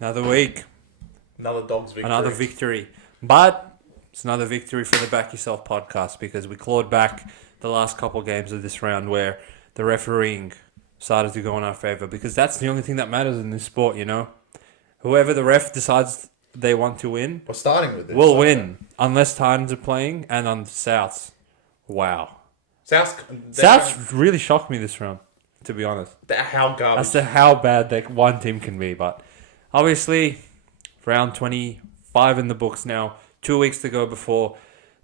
Another week. Another Dogs victory. Another victory. But it's another victory for the Back Yourself podcast because we clawed back the last couple games of this round where the refereeing started to go in our favour because that's the only thing that matters in this sport, you know? Whoever the ref decides they want to win, we're starting with this. Will win. Unless Titans are playing and on Souths. Wow. Souths really shocked me this round, to be honest. How garbage. As to how bad that one team can be, but obviously, round 25 in the books now. 2 weeks to go before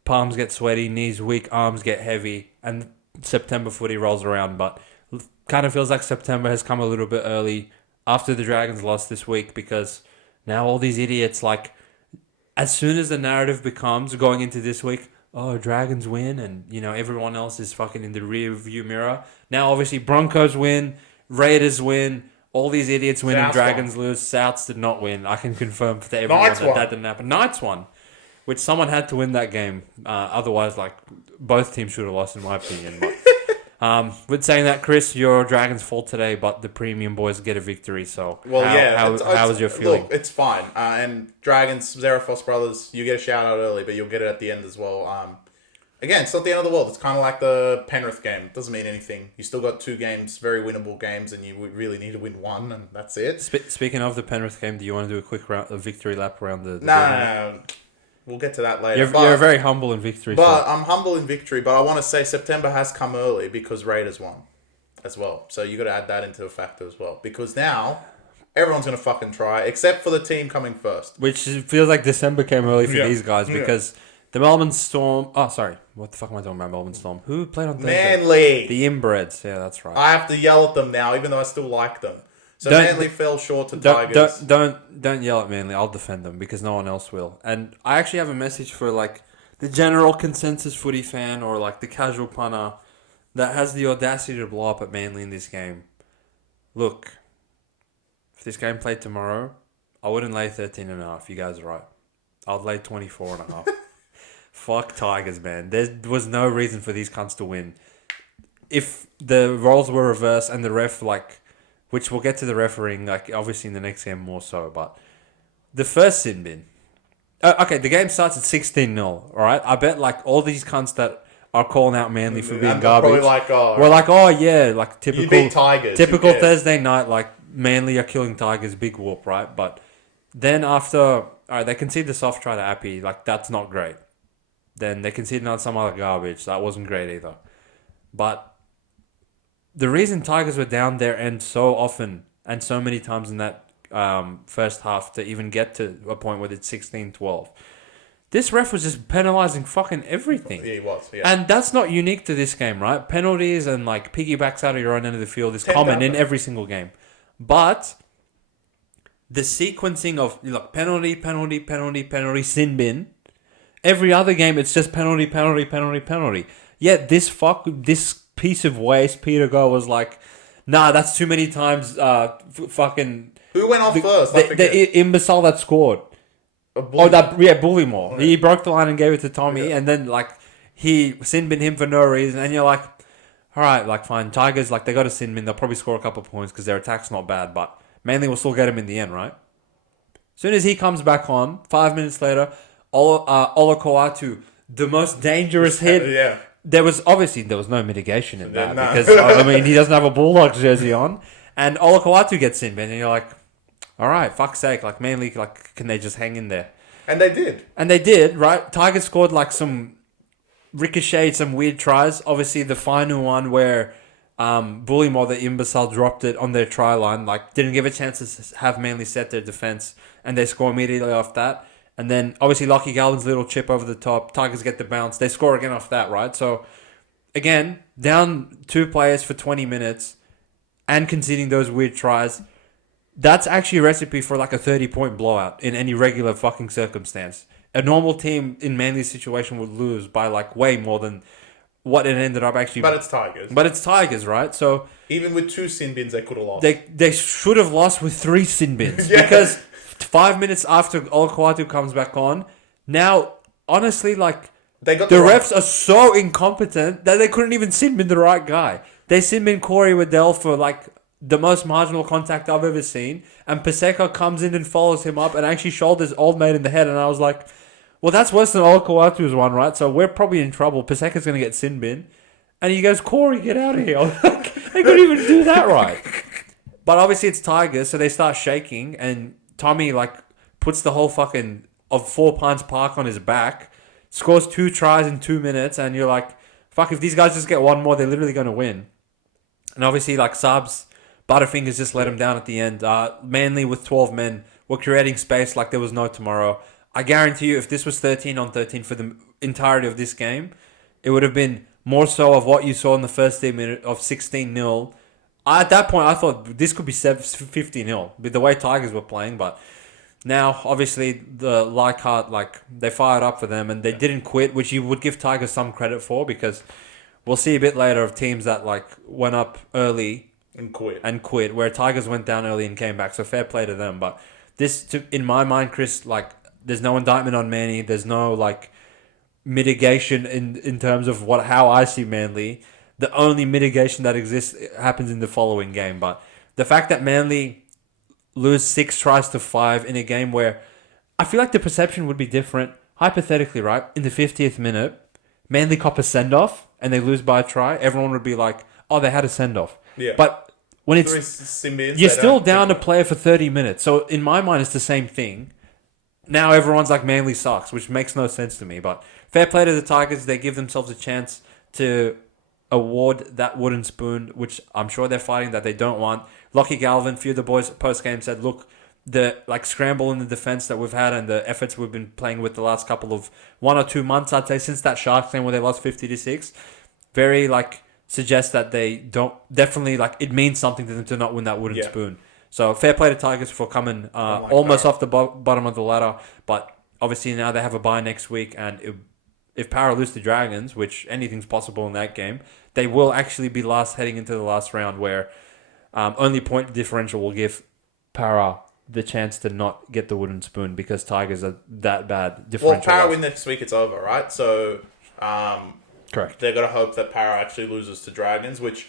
palms get sweaty, knees weak, arms get heavy, and September footy rolls around. But kind of feels like September has come a little bit early after the Dragons lost this week because now all these idiots, like, as soon as the narrative becomes going into this week, oh, Dragons win, and, you know, everyone else is fucking in the rear view mirror. Now, obviously, Broncos win, Raiders win, all these idiots win, and Dragons lose. Souths did not win. I can confirm for everyone that didn't happen. Knights won, which someone had to win that game. Otherwise, like, both teams should have lost, in my opinion. But, with saying that, Chris, your Dragons fall today, but the premium boys get a victory. So, how was your feeling? Look, it's fine. And Dragons, Zarafos brothers, you get a shout out early, but you'll get it at the end as well. Again, it's not the end of the world. It's kind of like the Penrith game. It doesn't mean anything. You still got 2 games, very winnable games, and you really need to win 1, and that's it. Speaking of the Penrith game, do you want to do a quick victory lap around the No. We'll get to that later. You're very humble in victory. But I'm humble in victory, but I want to say September has come early because Raiders won as well. So you got to add that into a factor as well. Because now, everyone's going to fucking try, except for the team coming first. Which feels like December came early for these guys because the Melbourne Storm... Oh, sorry. What the fuck am I talking about, Melbourne Storm? Who played on Thursday? Manly! The inbreds. Yeah, that's right. I have to yell at them now, even though I still like them. So Manly fell short to Tigers. Don't yell at Manly. I'll defend them because no one else will. And I actually have a message for like the general consensus footy fan or like the casual punter that has the audacity to blow up at Manly in this game. Look, if this game played tomorrow, I wouldn't lay 13.5. You guys are right. I'd lay 24.5. Fuck Tigers, man. There was no reason for these cunts to win. If the roles were reversed and the ref like... Which we'll get to the refereeing, like obviously in the next game more so. But the first sin bin. Okay, the game starts at 16-0, all right? I bet like all these cunts that are calling out Manly for being garbage. We're like, oh yeah, like typical. You beat Tigers. Typical Thursday night, like Manly are killing Tigers, big whoop, right? But then after, all right, they concede the soft try to Appy, like that's not great. Then they conceded on some other garbage, that wasn't great either. But the reason Tigers were down their end so often and so many times in that first half to even get to a point where it's 16-12, this ref was just penalising fucking everything. Yeah, he was, yeah. And that's not unique to this game, right? Penalties and like piggybacks out of your own end of the field is common in every single game. But the sequencing of penalty, sin bin, every other game it's just penalty. Yet this piece of waste, Peter Go, was like, nah, that's too many times fucking... Who went off first? The imbecile that scored. Bullymore. He broke the line and gave it to Tommy, and then, like, he sin-bin him for no reason, and you're like, all right, like, fine, Tigers, like, they got a sin-bin, they'll probably score a couple of points because their attack's not bad, but Manly will still get him in the end, right? As soon as he comes back on, 5 minutes later, Ola Koatu, the most dangerous hit... Yeah. There was no mitigation in that because, I mean, he doesn't have a Bulldogs jersey on. And Olakawatu gets in, man, and you're like, all right, fuck's sake, like, Manly, like, can they just hang in there? And they did. And they did, right? Tigers scored, like, some ricocheted, some weird tries. Obviously, the final one where Bullymore, the imbecile, dropped it on their try line, like, didn't give a chance to have Manly set their defense, and they score immediately off that. And then, obviously, Lockie Galvin's little chip over the top. Tigers get the bounce. They score again off that, right? So, again, down 2 players for 20 minutes and conceding those weird tries. That's actually a recipe for, like, a 30-point blowout in any regular fucking circumstance. A normal team in Manly's situation would lose by, like, way more than what it ended up actually... But it's Tigers. But it's Tigers, right? So... Even with 2 sin bins, they could have lost. They should have lost with 3 sin bins. Because... 5 minutes after Olakwatu comes back on, now, honestly, like, the refs are so incompetent that they couldn't even sin bin the right guy. They sin bin Corey Waddell for, like, the most marginal contact I've ever seen. And Paseka comes in and follows him up and actually shoulders old mate in the head. And I was like, well, that's worse than Olakau'atu's one, right? So we're probably in trouble. Paseka's going to get sin bin. And he goes, Corey, get out of here. I was like, they couldn't even do that right. But obviously it's Tigers, so they start shaking. And Tommy, like, puts the whole fucking of 4 Pines Park on his back, scores 2 tries in 2 minutes. And you're like, fuck, if these guys just get one more, they're literally going to win. And obviously, like, Subs, Butterfingers just let him down at the end. Manly with 12 men were creating space like there was no tomorrow. I guarantee you, if this was 13-on-13 for the entirety of this game, it would have been more so of what you saw in the first 10 minutes of 16-0. At that point, I thought this could be 50-0 with the way Tigers were playing. But now, obviously, the Leichhardt, like, they fired up for them and they didn't quit, which you would give Tigers some credit for, because we'll see a bit later of teams that, like, went up early and quit, where Tigers went down early and came back. So fair play to them. But this, in my mind, Chris, like, there's no indictment on Manly. There's no, like, mitigation in terms of how I see Manly. The only mitigation that exists happens in the following game. But the fact that Manly lose 6 tries to 5 in a game where I feel like the perception would be different. Hypothetically, right? In the 50th minute, Manly cop a send-off and they lose by a try. Everyone would be like, oh, they had a send-off. Yeah. But when it's... You're still down to play for 30 minutes. So in my mind, it's the same thing. Now everyone's like, Manly sucks, which makes no sense to me. But fair play to the Tigers. They give themselves a chance to award that wooden spoon, which I'm sure they're fighting that they don't want. Lockie Galvin, a few of the boys post-game said, look, the like scramble in the defense that we've had and the efforts we've been playing with the last couple of 1 or 2 months, I'd say, since that Sharks game where they lost 50-6, very like suggests that they don't, definitely like it means something to them to not win that wooden spoon. So fair play to Tigers for coming almost off the bottom of the ladder. But obviously now they have a bye next week. And if Para lose to Dragons, which anything's possible in that game, they will actually be last heading into the last round where only point differential will give Para the chance to not get the wooden spoon because Tigers are that bad differential. Well, Para win next week, it's over, right? So correct. They've got to hope that Para actually loses to Dragons, which...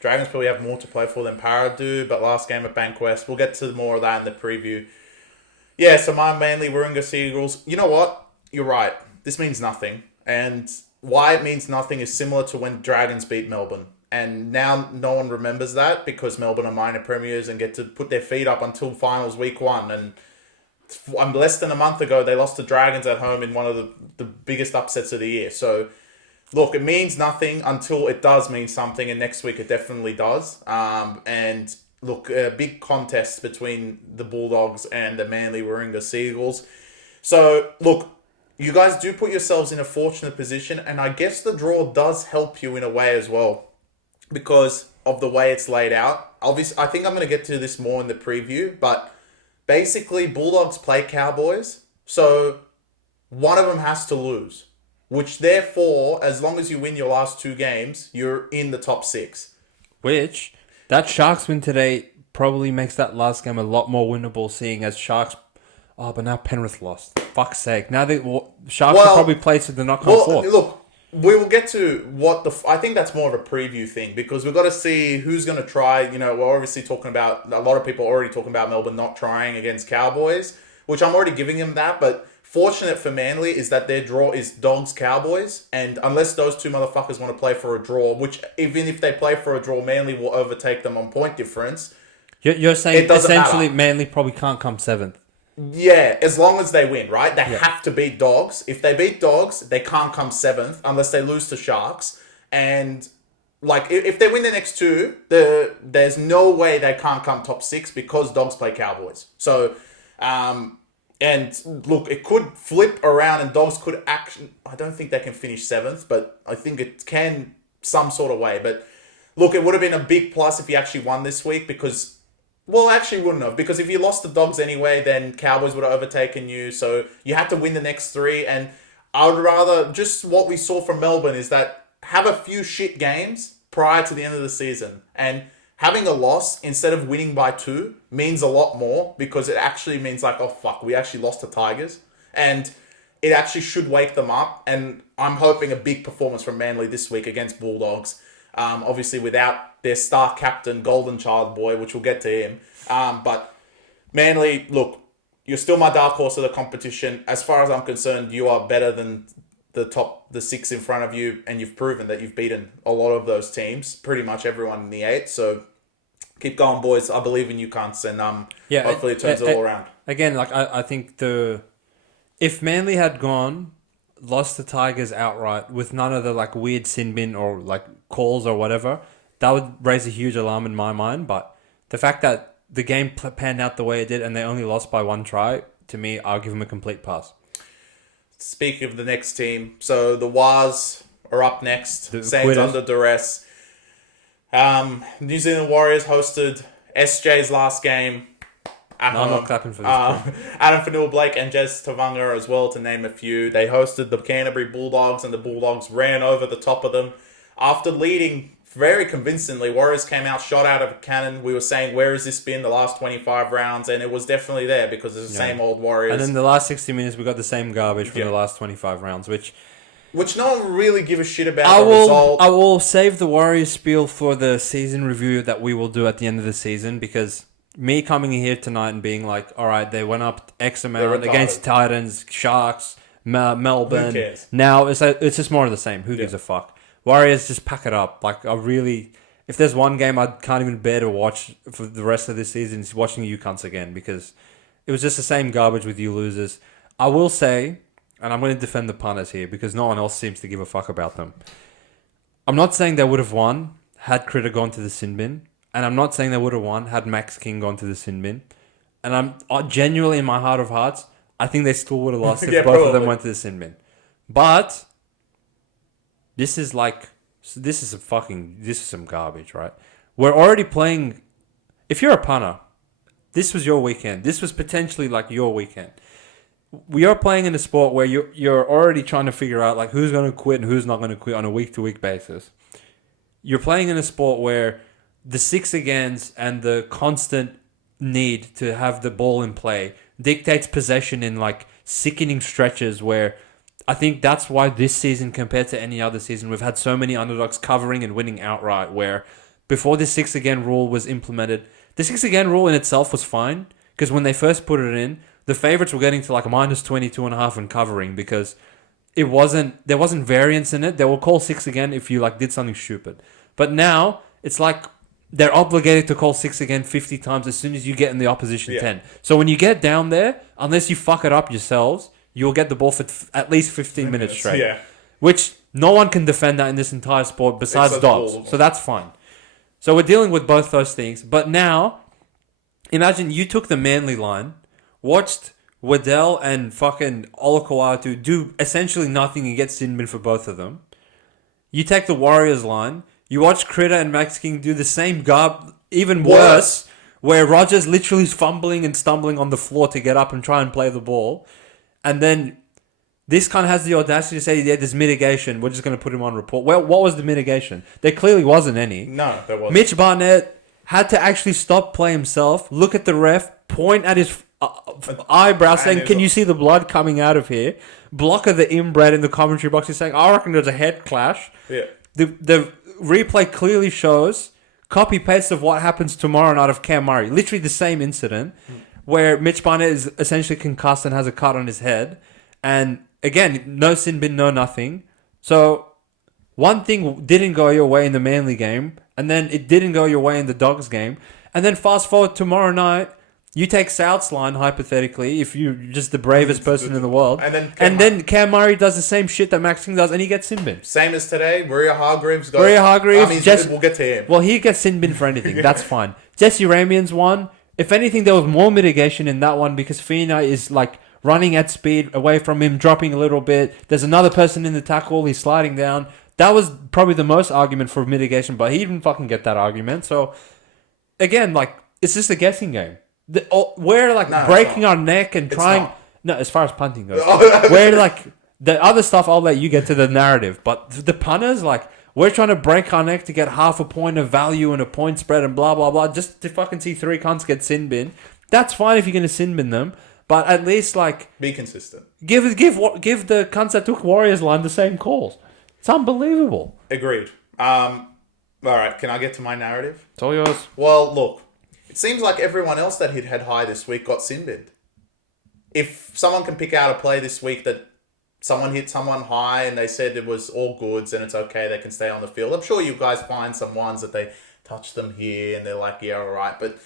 Dragons probably have more to play for than Para do, but last game at Bankwest, we'll get to more of that in the preview. Yeah, so my Manly Warringah Seagulls. You know what? You're right. This means nothing. And why it means nothing is similar to when Dragons beat Melbourne. And now no one remembers that because Melbourne are minor premiers and get to put their feet up until finals week 1. And less than a month ago, they lost to Dragons at home in one of the biggest upsets of the year. So... look, it means nothing until it does mean something, and next week it definitely does. And look, a big contest between the Bulldogs and the Manly Warringah Seagulls. So, look, you guys do put yourselves in a fortunate position, and I guess the draw does help you in a way as well because of the way it's laid out. Obviously, I think I'm going to get to this more in the preview, but basically Bulldogs play Cowboys, so one of them has to lose. Which, therefore, as long as you win your last 2 games, you're in the top 6. Which, that Sharks win today probably makes that last game a lot more winnable, seeing as Sharks... Oh, but now Penrith lost. Fuck's sake. Now Sharks will probably place it to not come forth. Look, we will get to what I think that's more of a preview thing, because we've got to see who's going to try. You know, we're obviously talking about... A lot of people are already talking about Melbourne not trying against Cowboys, which I'm already giving them that, but... Fortunate for Manly is that their draw is Dogs-Cowboys, and unless those 2 motherfuckers want to play for a draw, which even if they play for a draw, Manly will overtake them on point difference. You're saying essentially Manly probably can't come 7th. Yeah, as long as they win, right? They have to beat Dogs. If they beat Dogs, they can't come 7th unless they lose to Sharks. And like if they win the next 2, there's no way they can't come top 6 because Dogs play Cowboys. So, and look, it could flip around and Dogs could actually... I don't think they can finish 7th, but I think it can some sort of way. But look, it would have been a big plus if you actually won this week because... Well, actually wouldn't have, because if you lost the Dogs anyway, then Cowboys would have overtaken you. So you had to win the next 3. And I would rather... Just what we saw from Melbourne is that have a few shit games prior to the end of the season. And... having a loss instead of winning by 2 means a lot more because it actually means like, oh fuck, we actually lost to Tigers. And it actually should wake them up. And I'm hoping a big performance from Manly this week against Bulldogs. Obviously, without their star captain, Golden Child boy, which we'll get to him. But Manly, look, you're still my dark horse of the competition. As far as I'm concerned, you are better than the six in front of you, and you've proven that you've beaten a lot of those teams, pretty much everyone in the 8. So keep going, boys. I believe in you, cunts, and hopefully it turns it all around. Again, like I think if Manly had lost the Tigers outright with none of the like weird sin bin or like calls or whatever, that would raise a huge alarm in my mind. But the fact that the game panned out the way it did and they only lost by 1 try, to me, I'll give them a complete pass. Speaking of the next team, so the Wars are up next. The Saints Quitters. under duress. New Zealand Warriors hosted SJ's last game at home. I'm not clapping for this. Adam Fanua-Blake and Jez Tavanga as well, to name a few. They hosted the Canterbury Bulldogs, and the Bulldogs ran over the top of them. After leading very convincingly, Warriors came out, shot out of a cannon. We were saying, where has this been the last 25 rounds? And it was definitely there because it's the same old Warriors. And in the last 60 minutes, we got the same garbage from the last 25 rounds, which no one really give a shit about the result. I will save the Warriors spiel for the season review that we will do at the end of the season, because me coming here tonight and being like, all right, they went up X amount against Titans, Sharks, Melbourne. Who cares? Now it's just more of the same. Who gives a fuck? Warriors, just pack it up. Like, if there's one game I can't even bear to watch for the rest of this season, it's watching you cunts again, because it was just the same garbage with you losers. I will say, and I'm going to defend the punters here because no one else seems to give a fuck about them. I'm not saying they would have won had Critter gone to the sin bin, and I'm not saying they would have won had Max King gone to the sin bin. And I'm genuinely, in my heart of hearts, I think they still would have lost if both of them went to the sin bin. But this is some garbage, right? We're already playing. If you're a punter, this was your weekend. This was potentially like your weekend. We are playing in a sport where you're already trying to figure out like who's going to quit and who's not going to quit on a week-to-week basis. You're playing in a sport where the 6 agains and the constant need to have the ball in play dictates possession in like sickening stretches where I think that's why this season, compared to any other season, we've had so many underdogs covering and winning outright, where before the 6 again rule was implemented, the 6 again rule in itself was fine, because when they first put it in, the favourites were getting to like minus 22.5 and covering, because there wasn't variance in it. They will call 6 again if you like did something stupid. But now it's like they're obligated to call 6 again 50 times as soon as you get in the opposition 10. So when you get down there, unless you fuck it up yourselves, you'll get the ball for at least 15 minutes straight. Yeah. Which no one can defend that in this entire sport besides dogs. So that's fine. So we're dealing with both those things. But now, imagine you took the Manly line, watched Waddell and fucking Olakau'atu do essentially nothing and get sin bin for both of them. You take the Warriors line, you watch Critter and Max King do the same even worse, where Rogers literally is fumbling and stumbling on the floor to get up and try and play the ball. And then this kind of has the audacity to say, yeah, there's mitigation. We're just going to put him on report. Well, what was the mitigation? There clearly wasn't any. No, there wasn't. Mitch Barnett had to actually stop play himself, look at the ref, point at his eyebrow saying, can you see the blood coming out of here? Blocker the inbred in the commentary box is saying, I reckon there's a head clash. Yeah. The replay clearly shows copy-paste of what happens tomorrow night of Cam Murray. Literally the same incident. Where Mitch Barnett is essentially concussed and has a cut on his head. And again, no sin bin, no nothing. So one thing didn't go your way in the Manly game, and then it didn't go your way in the Dogs game. And then fast forward tomorrow night, you take South's line, hypothetically, if you're just the bravest person in the world. And then Cam Murray does the same shit that Max King does, and he gets sin bin. Same as today, Maria Hargreaves. We'll get to him. Well, he gets sin bin for anything. That's fine. Jesse Ramian's one. If anything, there was more mitigation in that one because Fina is like running at speed away from him, dropping a little bit. There's another person in the tackle. He's sliding down. That was probably the most argument for mitigation, but he didn't fucking get that argument. So, again, like, it's just a guessing game. We're like breaking our neck and trying. No, as far as punting goes. We're like, the other stuff, I'll let you get to the narrative. But the punters, like, we're trying to break our neck to get half a point of value and a point spread and blah, blah, blah, just to fucking see 3 cunts get sin bin. That's fine if you're going to sin bin them, but at least, like... be consistent. Give the cunts that took Warriors line the same calls. It's unbelievable. Agreed. All right, can I get to my narrative? It's all yours. Well, look, it seems like everyone else that hit head high this week got sin-binned. If someone can pick out a play this week that someone hit someone high and they said it was all goods and it's okay, they can stay on the field. I'm sure you guys find some ones that they touch them here and they're like, yeah, all right. But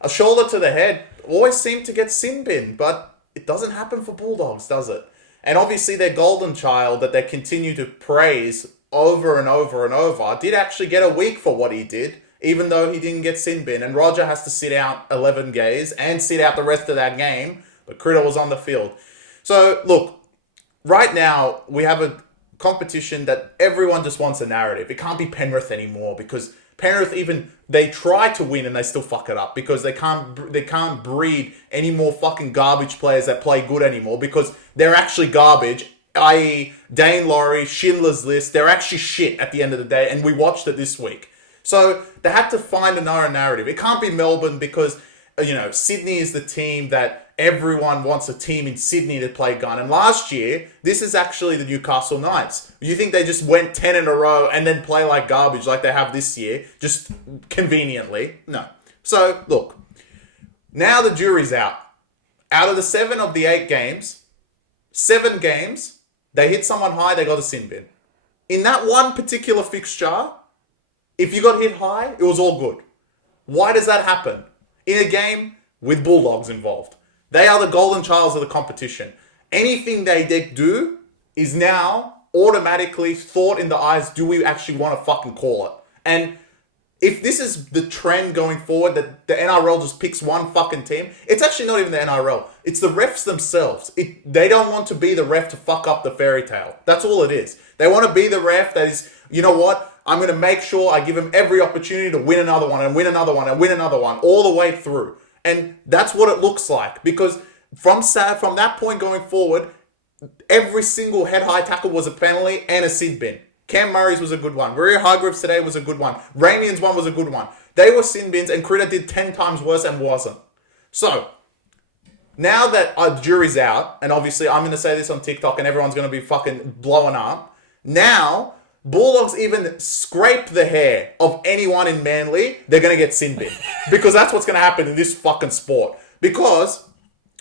a shoulder to the head always seem to get sin-binned, but it doesn't happen for Bulldogs, does it? And obviously their golden child that they continue to praise over and over and over did actually get a week for what he did, even though he didn't get sin-binned. And Roger has to sit out 11 games and sit out the rest of that game, but Critter was on the field. So, look, right now, we have a competition that everyone just wants a narrative. It can't be Penrith anymore because Penrith they try to win and they still fuck it up because they can't breed any more fucking garbage players that play good anymore because they're actually garbage, i.e. Dane Laurie, Schindler's List. They're actually shit at the end of the day, and we watched it this week. So they had to find another narrative. It can't be Melbourne because, Sydney is the team that everyone wants a team in Sydney to play gun. And last year, this is actually the Newcastle Knights. You think they just went 10 in a row and then play like garbage like they have this year, just conveniently? No. So, look, now the jury's out. Out of the 7 of the 8 games, 7 games, they hit someone high, they got a sin bin. In that one particular fixture, if you got hit high, it was all good. Why does that happen? In a game with Bulldogs involved. They are the golden childs of the competition. Anything they do is now automatically thought in the eyes, do we actually want to fucking call it? And if this is the trend going forward, that the NRL just picks one fucking team, it's actually not even the NRL. It's the refs themselves. They don't want to be the ref to fuck up the fairy tale. That's all it is. They want to be the ref that is, you know what? I'm going to make sure I give him every opportunity to win another one and win another one and win another one all the way through. And that's what it looks like because from that point going forward, every single head-high tackle was a penalty and a sin bin. Cam Murray's was a good one. Maria Hargreaves today was a good one. Ramian's one was a good one. They were sin bins and Critter did 10 times worse and wasn't. So, now that our jury's out, and obviously I'm going to say this on TikTok and everyone's going to be fucking blowing up, now Bulldogs even scrape the hair of anyone in Manly, they're going to get sin bin. Because that's what's going to happen in this fucking sport. Because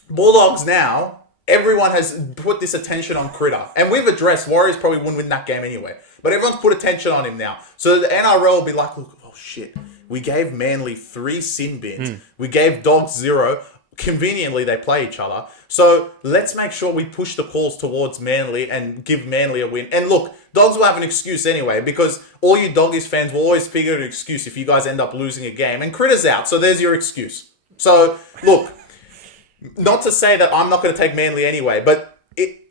Bulldogs now, everyone has put this attention on Critter. And we've addressed Warriors probably wouldn't win that game anyway. But everyone's put attention on him now. So the NRL will be like, look, oh shit, we gave Manly 3 sin bins. We gave Dogs 0. Conveniently, they play each other. So let's make sure we push the calls towards Manly and give Manly a win. And look, Dogs will have an excuse anyway because all you Doggies fans will always figure an excuse if you guys end up losing a game. And Critter's out, so there's your excuse. So, look, not to say that I'm not going to take Manly anyway, but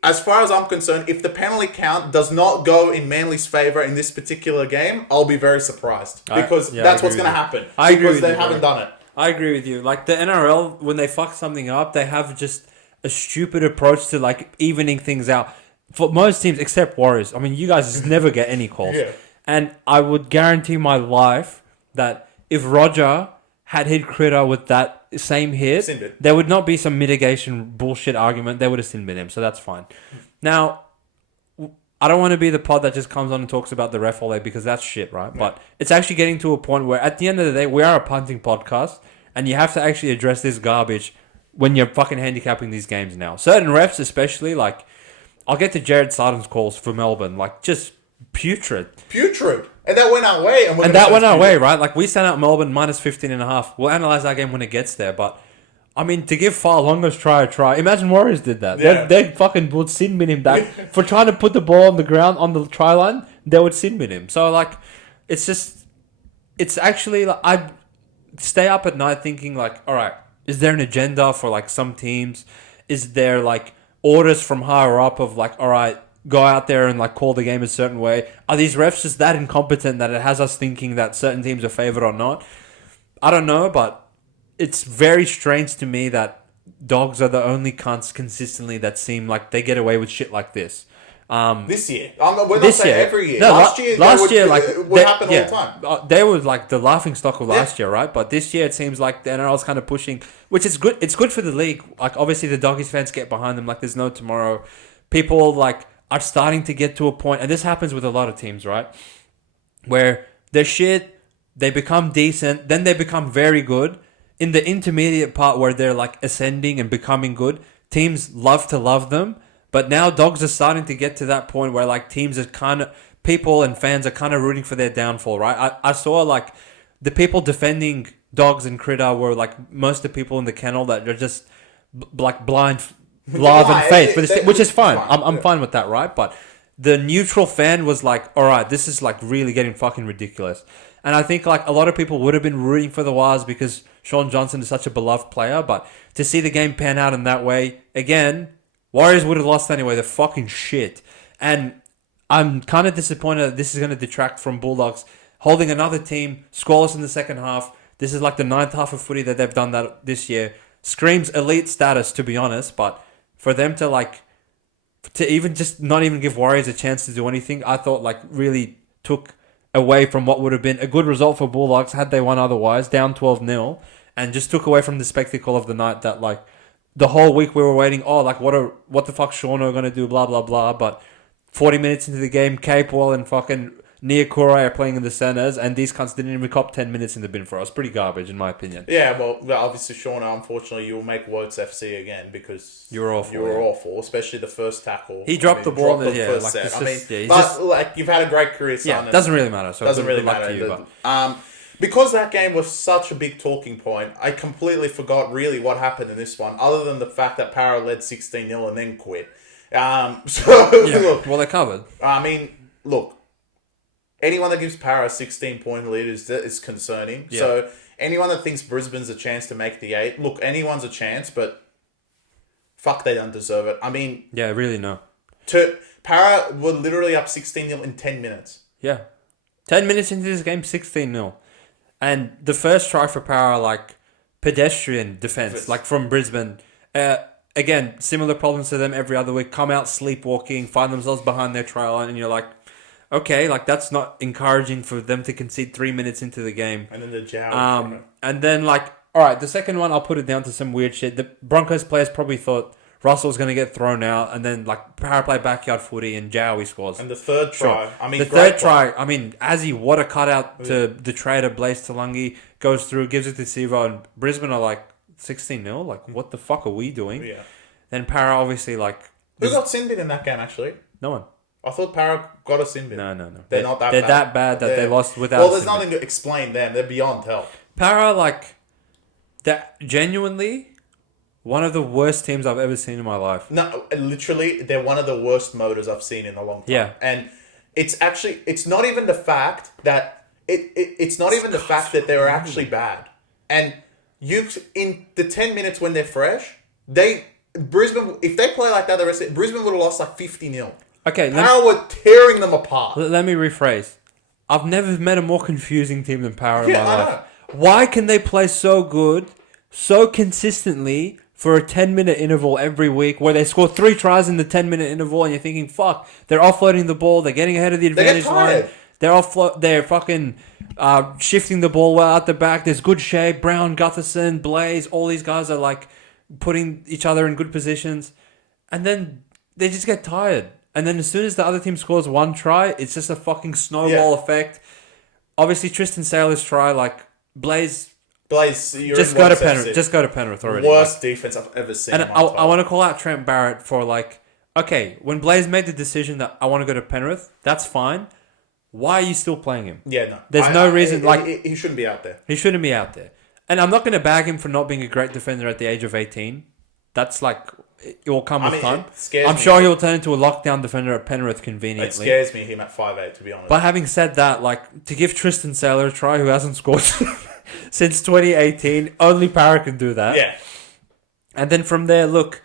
as far as I'm concerned, if the penalty count does not go in Manly's favour in this particular game, I'll be very surprised because that's what's going to happen. I agree because they haven't done it. I agree with you. Like the NRL, when they fuck something up, they have just a stupid approach to like evening things out. For most teams, except Warriors. I mean, you guys just never get any calls. Yeah. And I would guarantee my life that if Roger had hit Critter with that same hit, there would not be some mitigation bullshit argument. They would have sin-binned him, so that's fine. Now, I don't want to be the pod that just comes on and talks about the ref all day because that's shit, right? Yeah. But it's actually getting to a point where at the end of the day, we are a punting podcast and you have to actually address this garbage when you're fucking handicapping these games now. Certain refs especially, like, I'll get to Jared Sarden's calls for Melbourne, like, just putrid. Putrid. And that went our way. And that went our way, right? Like, we sent out Melbourne minus 15.5. We'll analyse that game when it gets there, but I mean, to give Fa'alonga's try a try. Imagine Warriors did that. Yeah. They fucking would sin-bin him that. For trying to put the ball on the ground on the try line, they would sin-bin him. So, like, it's just... It's actually... Like, I stay up at night thinking, like, all right, is there an agenda for, like, some teams? Is there, like, orders from higher up of, like, all right, go out there and, like, call the game a certain way? Are these refs just that incompetent that it has us thinking that certain teams are favoured or not? I don't know, but... It's very strange to me that Dogs are the only cunts consistently that seem like they get away with shit like this. This year. We're not saying every year. No, last year, it would happen all the time. They were like the laughing stock of last year, right? But this year it seems like the NRL's kind of pushing, which is good. It's good for the league. Like, obviously the Doggies fans get behind them like there's no tomorrow. People, like, are starting to get to a point, and this happens with a lot of teams, right? Where they're shit, they become decent, then they become very good. In the intermediate part where they're like ascending and becoming good, teams love to love them. But now Dogs are starting to get to that point where like teams are kind of, people and fans are kind of rooting for their downfall, right? I saw like the people defending Dogs and Critter were like most of the people in the kennel that are just like blind love and faith, which is fine. I'm fine with that, right? But the neutral fan was like, all right, this is like really getting fucking ridiculous. And I think like a lot of people would have been rooting for the Wars because Sean Johnson is such a beloved player. But to see the game pan out in that way, again, Warriors would have lost anyway. They're fucking shit. And I'm kind of disappointed that this is going to detract from Bulldogs holding another team scoreless in the second half. This is like the 9th half of footy that they've done that this year. Screams elite status, to be honest. But for them to like, to even just not even give Warriors a chance to do anything, I thought like really took away from what would have been a good result for Bulldogs had they won otherwise, down 12-0, and just took away from the spectacle of the night that like the whole week we were waiting, oh, like what the fuck Sean are going to do, blah, blah, blah. But 40 minutes into the game, Capewell and fucking Niakura are playing in the centres, and these cunts didn't even cop 10 minutes in the bin for us. Pretty garbage, in my opinion. Yeah, well, obviously, Shauna, unfortunately, you'll make Wotes FC again because you were awful. You were awful, especially the first tackle. He dropped the ball in the first like, set. But like you've had a great career, son. Yeah, doesn't really matter. So doesn't really matter. You, but. Because that game was such a big talking point, I completely forgot really what happened in this one, other than the fact that Para led 16-0 and then quit. Look, well, they covered. I mean, look, anyone that gives Para a 16-point lead is concerning. Yeah. So anyone that thinks Brisbane's a chance to make the 8, look, anyone's a chance, but fuck, they don't deserve it. I mean... Yeah, really no. Para were literally up 16-0 in 10 minutes. Yeah. 10 minutes into this game, 16-0. And the first try for Para, like, pedestrian defense, like from Brisbane. Again, similar problems to them every other week. Come out sleepwalking, find themselves behind their try line, and you're like, okay, like that's not encouraging for them to concede 3 minutes into the game. And then the jowl. And then like, all right, the second one, I'll put it down to some weird shit. The Broncos players probably thought Russell was going to get thrown out, and then like power play backyard footy and Jowie scores. And the third try, Azzy, what a cutout to the trader Blaze Talangi, goes through, gives it to Sivo, and Brisbane are like 16-0. Like, what the fuck are we doing? Yeah. Then Para obviously like... Who got sin bin in that game, actually? No one. I thought Para got a sin bin. No. They're not that bad. They're that bad that they lost without Well, there's nothing to explain them. They're beyond help. Para, like... That genuinely... One of the worst teams I've ever seen in my life. No, literally, they're one of the worst motors I've seen in a long time. Yeah. And it's actually... It's not even the fact that... It's not even the fact that they were actually bad. And you... In the 10 minutes when they're fresh, Brisbane... If they play like that the rest of it, Brisbane would have lost like 50-0. Okay. Para were tearing them apart. Let me rephrase. I've never met a more confusing team than Para in my life. Know. Why can they play so good, so consistently... for a 10-minute interval every week where they score 3 tries in the 10-minute interval and you're thinking, fuck, they're offloading the ball, they're getting ahead of the advantage line. They're fucking shifting the ball well out the back. There's good shape. Brown, Gutherson, Blaze, all these guys are like putting each other in good positions. And then they just get tired. And then as soon as the other team scores 1 try, it's just a fucking snowball effect. Obviously, Tristan Saylor's try, like Blaze, you're just go to Penrith. Just go to Penrith already. Worst defense I've ever seen. And I want to call out Trent Barrett for like, okay, when Blaze made the decision that I want to go to Penrith, that's fine. Why are you still playing him? Yeah, no. There's no reason. He shouldn't be out there. He shouldn't be out there. And I'm not going to bag him for not being a great defender at the age of 18. That's like, it will come with time. I'm sure he'll turn into a lockdown defender at Penrith conveniently. It scares me, him at 5'8", to be honest. But having said that, like, to give Tristan Saylor a try who hasn't scored since 2018, only Para can do that. Yeah. And then from there, look,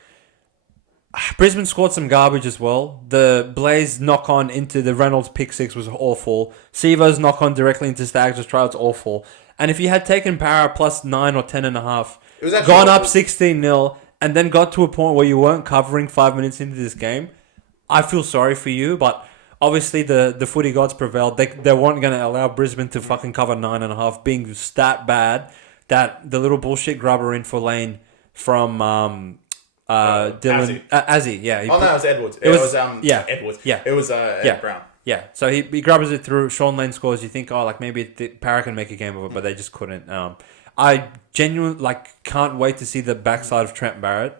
Brisbane scored some garbage as well. The Blaze knock-on into the Reynolds pick-6 was awful. Sivo's knock-on directly into Staggs' try was awful. And if you had taken Para plus 9 or 10.5, gone up 16-0, and then got to a point where you weren't covering 5 minutes into this game, I feel sorry for you, but obviously the footy gods prevailed. They weren't going to allow Brisbane to fucking cover 9.5, being stat bad that the little bullshit grubber in for Lane from Dylan... Azzy. Yeah. No, it was Edwards. Edwards. Yeah. It was Ed Brown. Yeah, so he grabs it through. Sean Lane scores. You think, oh, like maybe Para can make a game of it, but they just couldn't. I genuinely can't wait to see the backside of Trent Barrett.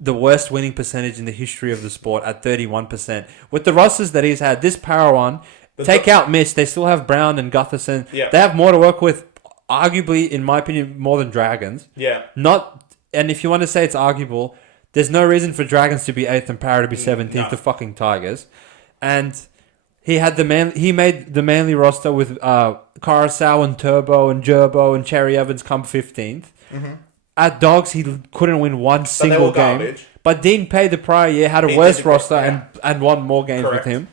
The worst winning percentage in the history of the sport at 31%. With the rosters that he's had, this Para one, take out Mitch, they still have Brown and Gutherson. Yeah. They have more to work with, arguably, in my opinion, more than Dragons. Yeah. And if you want to say it's arguable, there's no reason for Dragons to be 8th and Para to be 17th to fucking Tigers. And he made the Manly roster with Carousel and Turbo and Gerbo and Cherry Evans come 15th. Mm-hmm. At Dogs, he couldn't win one single game. But Dean Pay the prior year had a worse roster and won more games with him.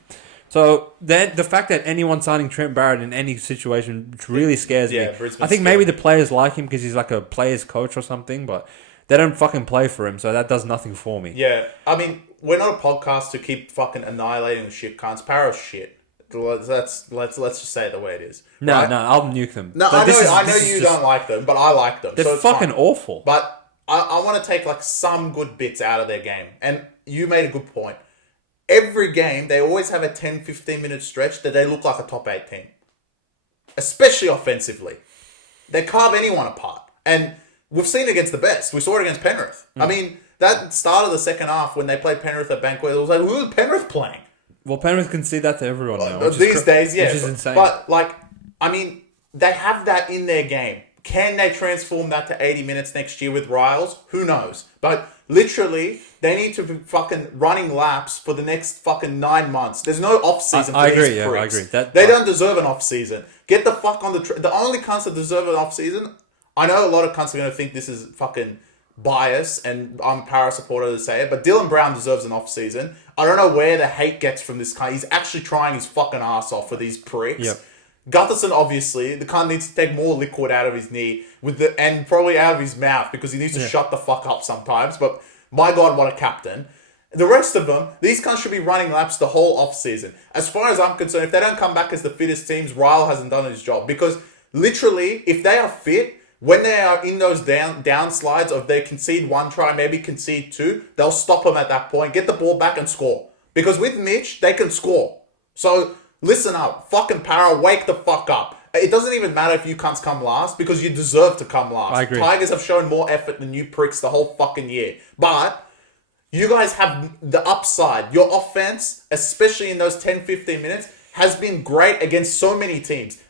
So then the fact that anyone signing Trent Barrett in any situation really scares me. I think maybe the players like him because he's like a player's coach or something, but they don't fucking play for him, so that does nothing for me. Yeah, I mean, we're not a podcast to keep fucking annihilating the shit cunts. Para's shit. Let's just say it the way it is. No, right? no, I'll nuke them. No, I know you don't like them, but I like them. They're so fucking fine. Awful. But I want to take some good bits out of their game. And you made a good point. Every game, they always have a 10-15 minute stretch that they look like a top 8 team. Especially offensively. They carve anyone apart. And we've seen it against the best. We saw it against Penrith. I mean, that start of the second half when they played Penrith at Banquet, it was like, who's Penrith playing? Well, Penrith can see that to everyone now. These days, yeah. Which is insane. But, they have that in their game. Can they transform that to 80 minutes next year with Riles? Who knows? But literally, they need to be fucking running laps for the next fucking 9 months. There's no off-season for these pricks. I agree. They don't deserve an off-season. Get the fuck on the only cunts that deserve an off-season, I know a lot of cunts are going to think this is fucking bias, and I'm a Para supporter to say it, but Dylan Brown deserves an off-season. I don't know where the hate gets from this cunt. He's actually trying his fucking ass off for these pricks. Yep. Gutherson, obviously, the cunt needs to take more liquid out of his knee and probably out of his mouth because he needs to shut the fuck up sometimes. But my God, what a captain. The rest of them, these cunts should be running laps the whole off-season. As far as I'm concerned, if they don't come back as the fittest teams, Ryle hasn't done his job. Because literally, if they are fit, when they are in those downslides of they concede one try, maybe concede two, they'll stop them at that point, get the ball back and score. Because with Mitch, they can score. So listen up. Fucking Para, wake the fuck up. It doesn't even matter if you cunts come last because you deserve to come last. I agree. Tigers have shown more effort than you pricks the whole fucking year. But you guys have the upside. Your offense, especially in those 10-15 minutes, has been great against so many teams.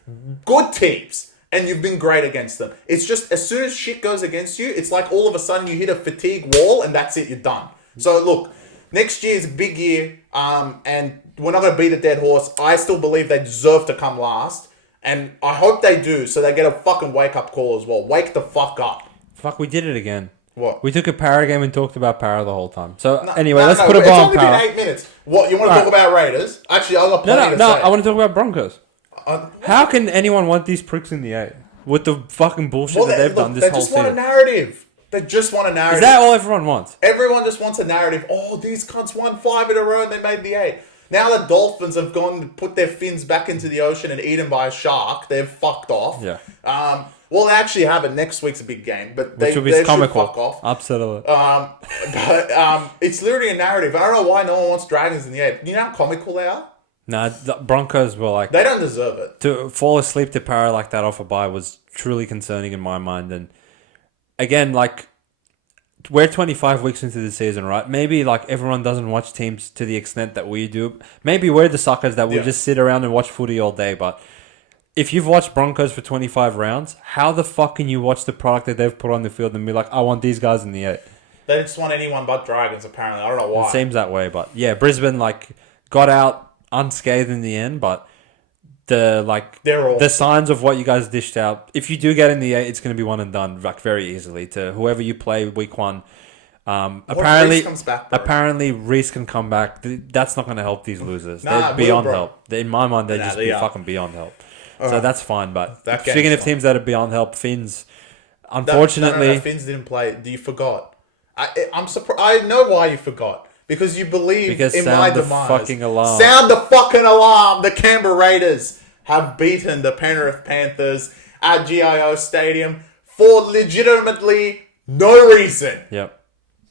Good teams. And you've been great against them. It's just, as soon as shit goes against you, it's like all of a sudden you hit a fatigue wall and that's it, you're done. So look, next year is a big year, and we're not going to beat a dead horse. I still believe they deserve to come last, and I hope they do, so they get a fucking wake-up call as well. Wake the fuck up. Fuck, we did it again. What? We took a Para game and talked about Para the whole time. So anyway, let's put a ball on Para. It's only been 8 minutes. What, you want to talk about Raiders? Actually, I've got plenty to say. I want to talk about Broncos. How can anyone want these pricks in the 8 with the fucking bullshit that they've done this whole season? They just want a narrative. They just want a narrative. Is that all everyone wants? Everyone just wants a narrative. Oh, these cunts won 5 in a row and they made the 8. Now the Dolphins have gone and put their fins back into the ocean and eaten by a shark. They've fucked off. Yeah. Well, they actually have it. Next week's a big game, but Which will be they comical. should fuck off. Absolutely. But it's literally a narrative. I don't know why no one wants Dragons in the 8. You know how comical they are? Nah, the Broncos were like... They don't deserve it. To fall asleep to Para like that off a bye was truly concerning in my mind. And again, we're 25 weeks into the season, right? Maybe everyone doesn't watch teams to the extent that we do. Maybe we're the suckers that will just sit around and watch footy all day. But if you've watched Broncos for 25 rounds, how the fuck can you watch the product that they've put on the field and be like, I want these guys in the 8? They just want anyone but Dragons, apparently. I don't know why. It seems that way. But yeah, Brisbane got out unscathed in the end, but the signs of what you guys dished out, if you do get in the 8, it's going to be one and done very easily to whoever you play week 1. Apparently Reece can come back. That's not going to help these losers. They're beyond help. In my mind, they're just fucking beyond help. So that's fine. But speaking of teams that are beyond help, Finns, unfortunately... No, Finns didn't play. You forgot. I'm surprised. I know why you forgot. Because you believe in my demise. Sound the fucking alarm. Sound the fucking alarm. The Canberra Raiders have beaten the Penrith Panthers at GIO Stadium for legitimately no reason. Yep.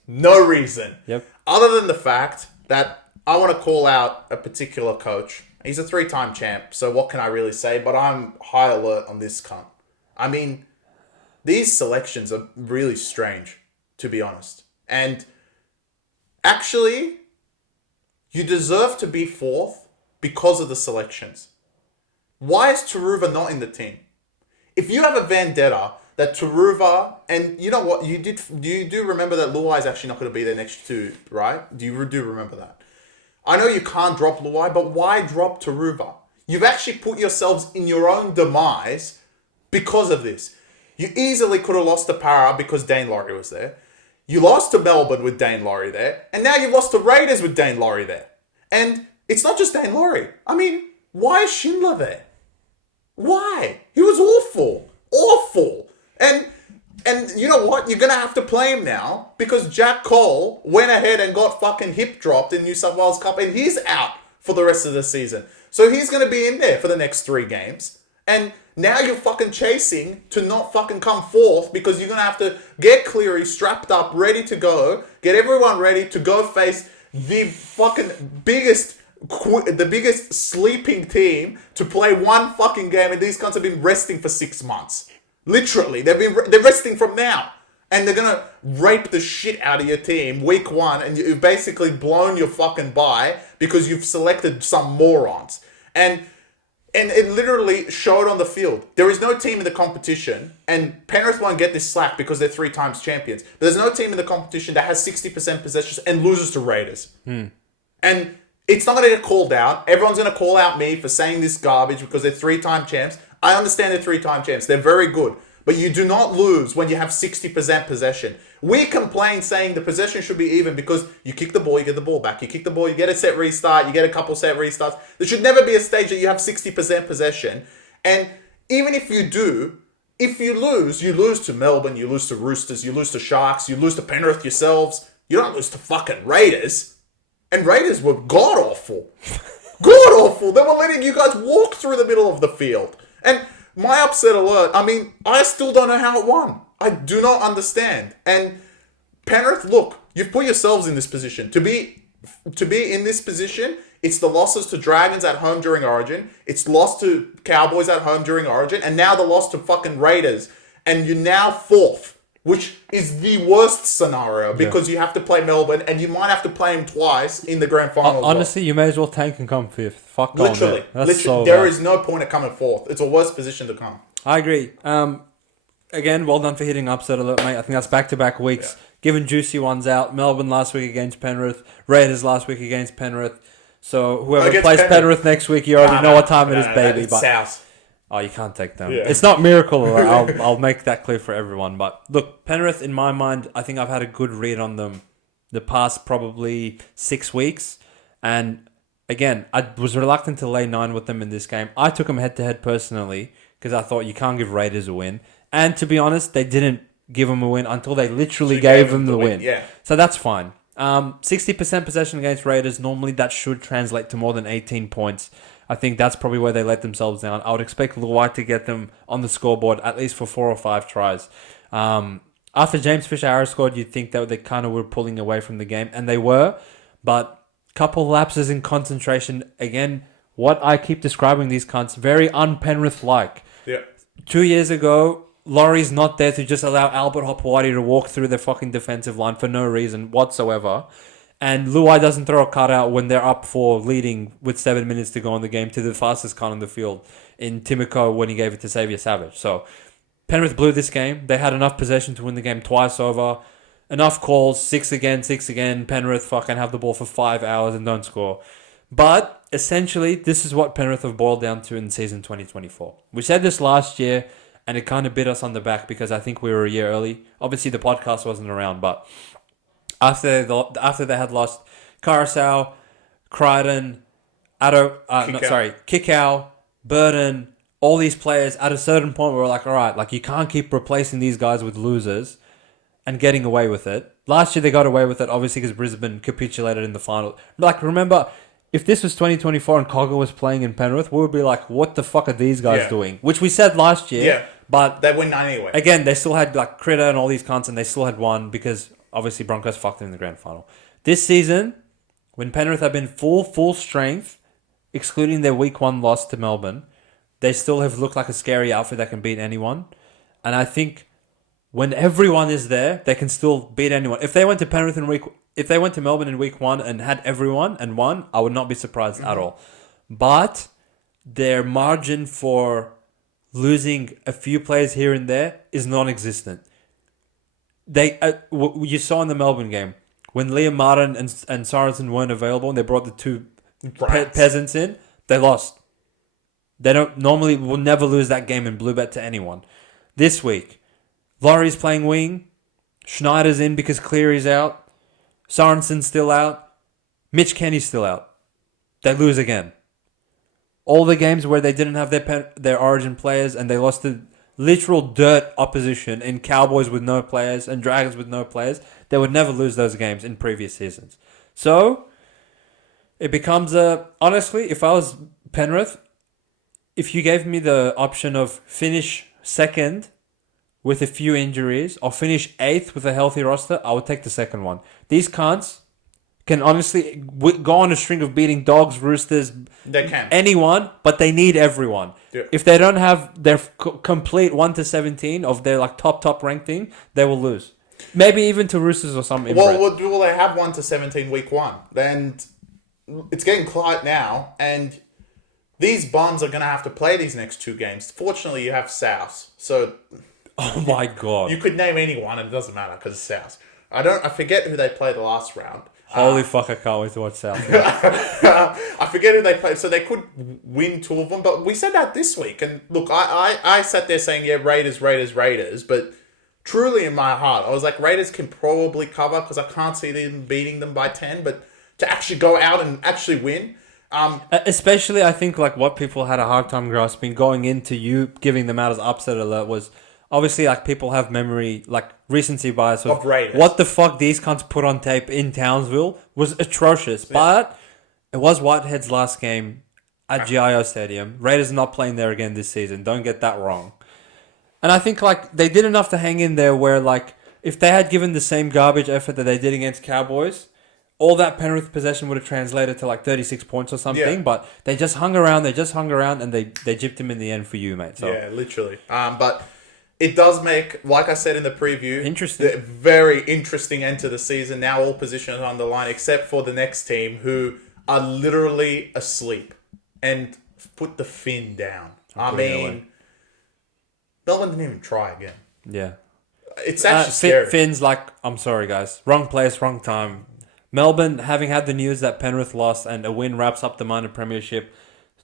No reason. Yep. Other than the fact that I want to call out a particular coach He's a 3-time champ, so what can I really say? But I'm high alert on this cunt. I mean, these selections are really strange, to be honest. And actually, you deserve to be 4th because of the selections. Why is Turuva not in the team? If you have a vendetta that Turuva, and you know what, you do remember that Luai is actually not going to be there next to, right? Do remember that? I know you can't drop Luai, but why drop Turuva? You've actually put yourselves in your own demise because of this. You easily could have lost to Para because Dane Laurie was there. You lost to Melbourne with Dane Laurie there. And now you've lost to Raiders with Dane Laurie there. And it's not just Dane Laurie. I mean, why is Schindler there? Why? He was awful. Awful. And you know what? You're going to have to play him now because Jack Cole went ahead and got fucking hip dropped in New South Wales Cup and he's out for the rest of the season. So he's going to be in there for the next 3 games. And now you're fucking chasing to not fucking come 4th because you're going to have to get Cleary strapped up, ready to go, get everyone ready to go face the fucking biggest sleeping team to play 1 fucking game, and these cunts have been resting for 6 months. Literally, they're resting from now, and they're gonna rape the shit out of your team week 1, and you've basically blown your fucking bye because you've selected some morons, and it literally showed on the field. There is no team in the competition, and Penrith won't get this slack because they're 3 times champions. But there's no team in the competition that has 60% possessions and loses to Raiders. And it's not going to get called out. Everyone's going to call out me for saying this garbage because they're 3-time champs. I understand they're 3-time champs. They're very good. But you do not lose when you have 60% possession. We complain saying the possession should be even because you kick the ball, you get the ball back. You kick the ball, you get a set restart, you get a couple set restarts. There should never be a stage that you have 60% possession. And even if you do, if you lose to Melbourne, you lose to Roosters, you lose to Sharks, you lose to Penrith yourselves. You don't lose to fucking Raiders. And Raiders were god-awful. God-awful. They were letting you guys walk through the middle of the field. And my upset alert, I mean, I still don't know how it won. I do not understand. And Penrith, look, you've put yourselves in this position. To be in this position, it's the losses to Dragons at home during Origin. It's lost to Cowboys at home during Origin. And now the loss to fucking Raiders. And you're now 4th, which is the worst scenario because you have to play Melbourne and you might have to play him twice in the grand final. Honestly, you may as well tank and come 5th. Fuck going there. Literally, so there is no point of coming 4th. It's a worse position to come. I agree. Again, well done for hitting upset alert, mate. I think that's back-to-back weeks. Yeah. Giving juicy ones out. Melbourne last week against Penrith. Raiders last week against Penrith. So whoever plays Penrith next week, you already know what time it is, baby. It's South. Oh, you can't take them. Yeah. It's not miracle. I'll make that clear for everyone. But look, Penrith, in my mind, I think I've had a good read on them the past probably 6 weeks. And again, I was reluctant to lay 9 with them in this game. I took them head-to-head personally because I thought you can't give Raiders a win. And to be honest, they didn't give them a win until they literally gave them the win. Yeah. So that's fine. 60% possession against Raiders, normally that should translate to more than 18 points. I think that's probably where they let themselves down. I would expect Luai to get them on the scoreboard at least for 4 or 5 tries. After James Fisher-Harris scored, you'd think that they kind of were pulling away from the game, and they were. But couple lapses in concentration. Again, what I keep describing these cunts, very un-Penrith-like. Yeah. 2 years ago, Laurie's not there to just allow Albert Hopewadi to walk through the fucking defensive line for no reason whatsoever. And Luai doesn't throw a cutout when they're up for leading with 7 minutes to go in the game to the fastest cunt on the field in Timoko when he gave it to Xavier Savage. So Penrith blew this game. They had enough possession to win the game twice over. Enough calls, 6 again. Penrith fucking have the ball for 5 hours and don't score. But essentially, this is what Penrith have boiled down to in season 2024. We said this last year, and it kind of bit us on the back because I think we were a year early. Obviously, the podcast wasn't around, but after they had lost Carousel, Crichton, Kickow, Burton, all these players, at a certain point we were like, all right, like you can't keep replacing these guys with losers and getting away with it. Last year they got away with it, obviously, because Brisbane capitulated in the final. Like, remember, if this was 2024 and Cogger was playing in Penrith, we would be like, what the fuck are these guys doing? Which we said last year. Yeah, but they win 9 anyway. Again, they still had like Critter and all these cunts, and they still had won because obviously Broncos fucked them in the grand final. This season, when Penrith have been full strength, excluding their week 1 loss to Melbourne, they still have looked like a scary outfit that can beat anyone. And I think when everyone is there, they can still beat anyone. If they went to Melbourne in week 1 and had everyone and won, I would not be surprised at all. But their margin for losing a few players here and there is non-existent. You saw in the Melbourne game when Liam Martin and Sorensen weren't available and they brought the two peasants in, they lost. They will never lose that game in blue bet to anyone. This week, Laurie's playing wing, Schneider's in because Cleary's out, Sorensen's still out, Mitch Kenny's still out. They lose again. All the games where they didn't have their origin players and they lost to literal dirt opposition in Cowboys with no players and Dragons with no players, they would never lose those games in previous seasons. So, it becomes honestly, if I was Penrith, if you gave me the option of finish second with a few injuries or finish 8th with a healthy roster, I would take the second one. These cunts can honestly go on a string of beating Dogs, Roosters, they can. Anyone, but they need everyone. Yeah. If they don't have their complete 1 to 17 of their like top ranked thing, they will lose. Maybe even to Roosters or something. Well, they have 1 to 17 week 1? Then it's getting tight now, and these bums are going to have to play these next 2 games. Fortunately, you have South, so oh my god, you could name anyone, and it doesn't matter because it's South. I forget who they played the last round. Holy fuck, I can't wait to watch South. I forget who they played, so they could win 2 of them. But we said that this week, and look, I sat there saying, yeah, Raiders, but truly in my heart, I was like, Raiders can probably cover because I can't see them beating them by 10, but to actually go out and actually win. Especially, I think like what people had a hard time grasping going into you giving them out as upset alert was obviously like people have memory, like recency bias of Raiders. What the fuck these cunts put on tape in Townsville was atrocious. Yeah. But it was Whitehead's last game at GIO Stadium. Raiders are not playing there again this season. Don't get that wrong. And I think like they did enough to hang in there where like if they had given the same garbage effort that they did against Cowboys, all that Penrith possession would have translated to like 36 points or something. Yeah. But they just hung around, and they gypped him in the end for you, mate. So. Yeah, literally. But it does make, like I said in the preview, interesting. Very interesting end to the season. Now all positions on the line except for the next team who are literally asleep and put the fin down. I mean, Melbourne didn't even try again. Yeah. It's actually scary. Finn's like, I'm sorry, guys. Wrong place, wrong time. Melbourne, having had the news that Penrith lost and a win wraps up the minor premiership,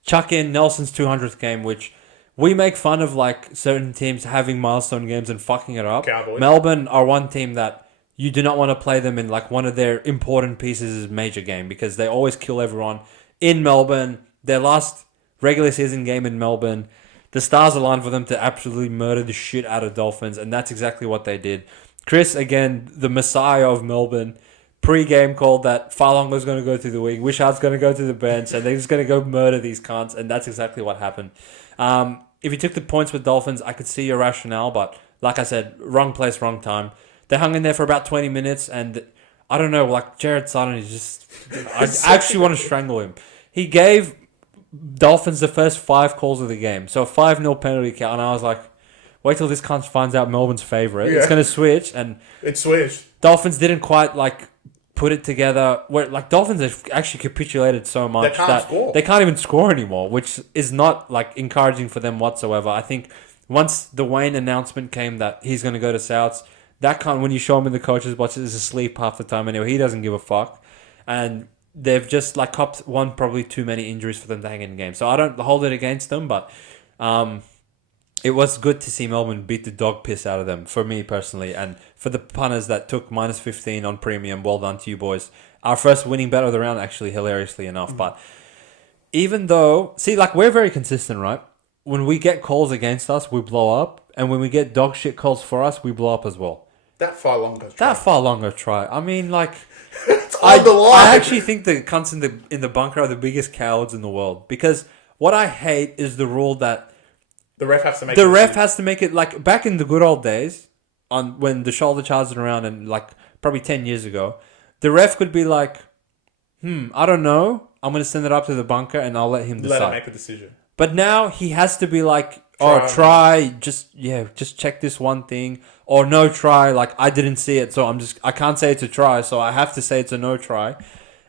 chuck in Nelson's 200th game, which we make fun of like certain teams having milestone games and fucking it up. Cowboys. Melbourne are one team that you do not want to play them in like one of their important pieces is major game because they always kill everyone in Melbourne. Their last regular season game in Melbourne, the stars aligned for them to absolutely murder the shit out of Dolphins, and that's exactly what they did. Chris, again, the messiah of Melbourne, pre-game called that Farlongo's going to go through the wing, Wishart's going to go to the bench, and they're just going to go murder these cunts, and that's exactly what happened. If you took the points with Dolphins, I could see your rationale, but like I said, wrong place, wrong time. They hung in there for about 20 minutes, and I don't know, like Jared Sutton is just... I actually want to strangle him. He gave Dolphins the first 5 calls of the game, so a 5-0 penalty count, and I was like, wait till this cunt finds out Melbourne's favourite. Yeah. It's going to switch, and... It switched. Dolphins didn't quite, like... put it together where like Dolphins have actually capitulated so much they can't even score anymore, which is not like encouraging for them whatsoever. I think once the Wayne announcement came that he's going to go to Souths, that can't, when you show him in the coach's box, is asleep half the time anyway. He doesn't give a fuck, and they've just like copped one probably too many injuries for them to hang in the game. So I don't hold it against them, but it was good to see Melbourne beat the dog piss out of them, for me personally. And for the punters that took minus 15 on premium, well done to you boys. Our first winning bet of the round, actually, hilariously enough. Mm-hmm. But even though... See, like, we're very consistent, right? When we get calls against us, we blow up. And when we get dog shit calls for us, we blow up as well. That far longer try. I mean, like... It's on the line. I actually think the cunts in the bunker are the biggest cowards in the world. Because what I hate is the rule that... The ref has to make it like back in the good old days, on when the shoulder charges are around and like probably 10 years ago, the ref could be like, I don't know, I'm going to send it up to the bunker and I'll let him decide. Let him make a decision. But now he has to be like, just check this one thing. Or no try, like, I didn't see it, so I can't say it's a try, so I have to say it's a no try.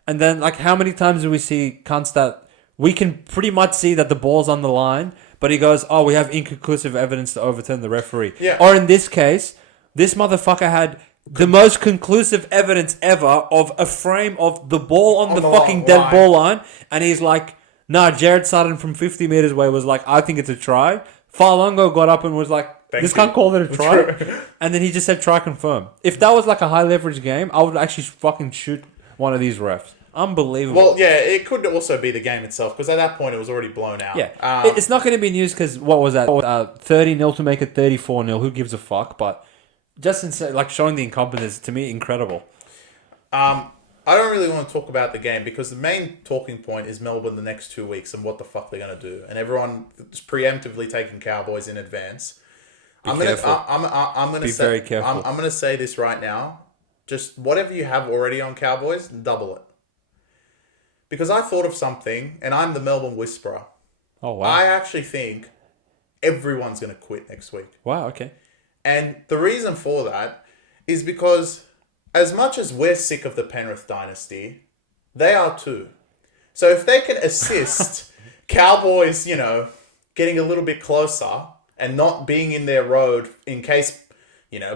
And then, like, how many times do we see cunts that we can pretty much see that the ball's on the line, but he goes, we have inconclusive evidence to overturn the referee. Yeah. Or in this case, this motherfucker had the most conclusive evidence ever of a frame of the ball on the fucking dead ball line, and he's like, nah, Jared Sutton from 50 metres away was like, I think it's a try. Farlongo got up and was like, this can't call it a try. And then he just said try confirm. If that was like a high leverage game, I would actually fucking shoot one of these refs. Unbelievable. Well, yeah, it could also be the game itself, because at that point it was already blown out. Yeah. It's not going to be news because, what was that? 30-0 to make it 34-0. Who gives a fuck? But just like showing the incompetence, to me, incredible. I don't really want to talk about the game because the main talking point is Melbourne the next 2 weeks and what the fuck they're going to do. And everyone is preemptively taking Cowboys in advance. I'm going to say very careful. I'm going to say this right now. Just whatever you have already on Cowboys, double it. Because I thought of something, and I'm the Melbourne Whisperer. Oh, wow. I actually think everyone's going to quit next week. Wow, okay. And the reason for that is because as much as we're sick of the Penrith dynasty, they are too. So if they can assist Cowboys, getting a little bit closer and not being in their road in case,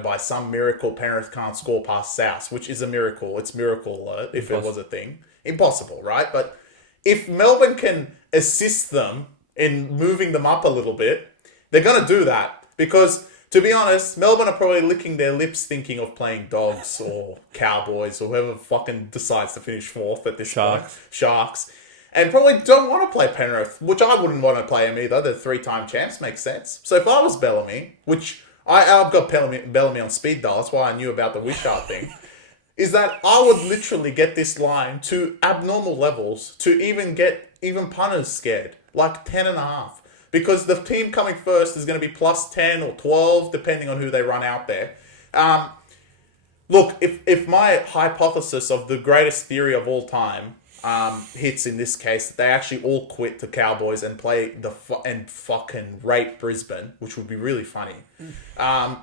by some miracle Penrith can't score past South, which is a miracle. It's miracle alert if it was a thing. Impossible, right? But if Melbourne can assist them in moving them up a little bit, they're going to do that. Because, to be honest, Melbourne are probably licking their lips thinking of playing Dogs or Cowboys or whoever fucking decides to finish fourth at this point. Sharks. And probably don't want to play Penrith, which I wouldn't want to play them either. They're 3-time champs, makes sense. So if I was Bellamy, which I've got Bellamy on speed dial, that's why I knew about the Wishart thing, is that I would literally get this line to abnormal levels to even get even punters scared, like 10.5. Because the team coming first is going to be plus 10 or 12, depending on who they run out there. Look, if my hypothesis of the greatest theory of all time hits in this case, that they actually all quit to Cowboys and play and fucking rape Brisbane, which would be really funny. I'm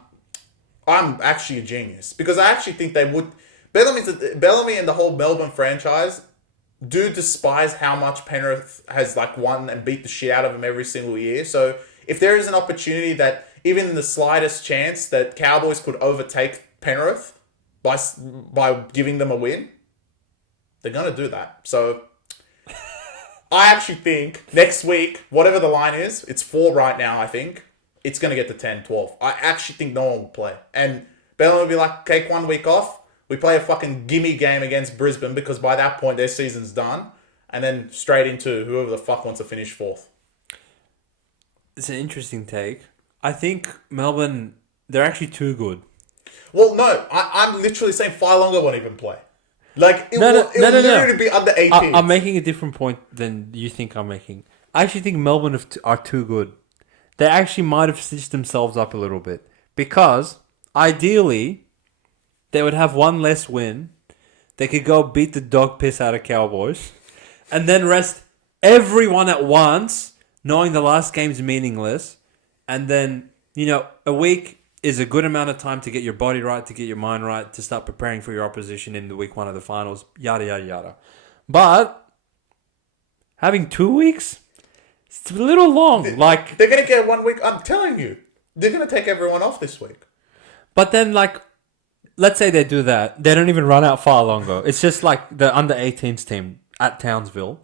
actually a genius because I actually think they would. Bellamy and the whole Melbourne franchise do despise how much Penrith has won and beat the shit out of them every single year. So if there is an opportunity that even in the slightest chance that Cowboys could overtake Penrith by giving them a win, they're going to do that. So I actually think next week, whatever the line is, it's 4 right now, I think. It's going to get to 10, 12. I actually think no one will play. And Bellamy will be like, take 1 week off. We play a fucking gimme game against Brisbane because by that point their season's done. And then straight into whoever the fuck wants to finish fourth. It's an interesting take. I think Melbourne, they're actually too good. Well, no. I'm literally saying Farlongo won't even play. It will literally be under 18. I'm making a different point than you think I'm making. I actually think Melbourne are too good. They actually might have stitched themselves up a little bit. Because, ideally, they would have one less win. They could go beat the dog piss out of Cowboys. And then rest everyone at once, knowing the last game's meaningless. And then, a week is a good amount of time to get your body right, to get your mind right, to start preparing for your opposition in the week 1 of the finals, yada, yada, yada. But having 2 weeks, it's a little long. They're going to get 1 week. I'm telling you. They're going to take everyone off this week. But then, let's say they do that. They don't even run out Farlongo. It's just like the under-18s team at Townsville.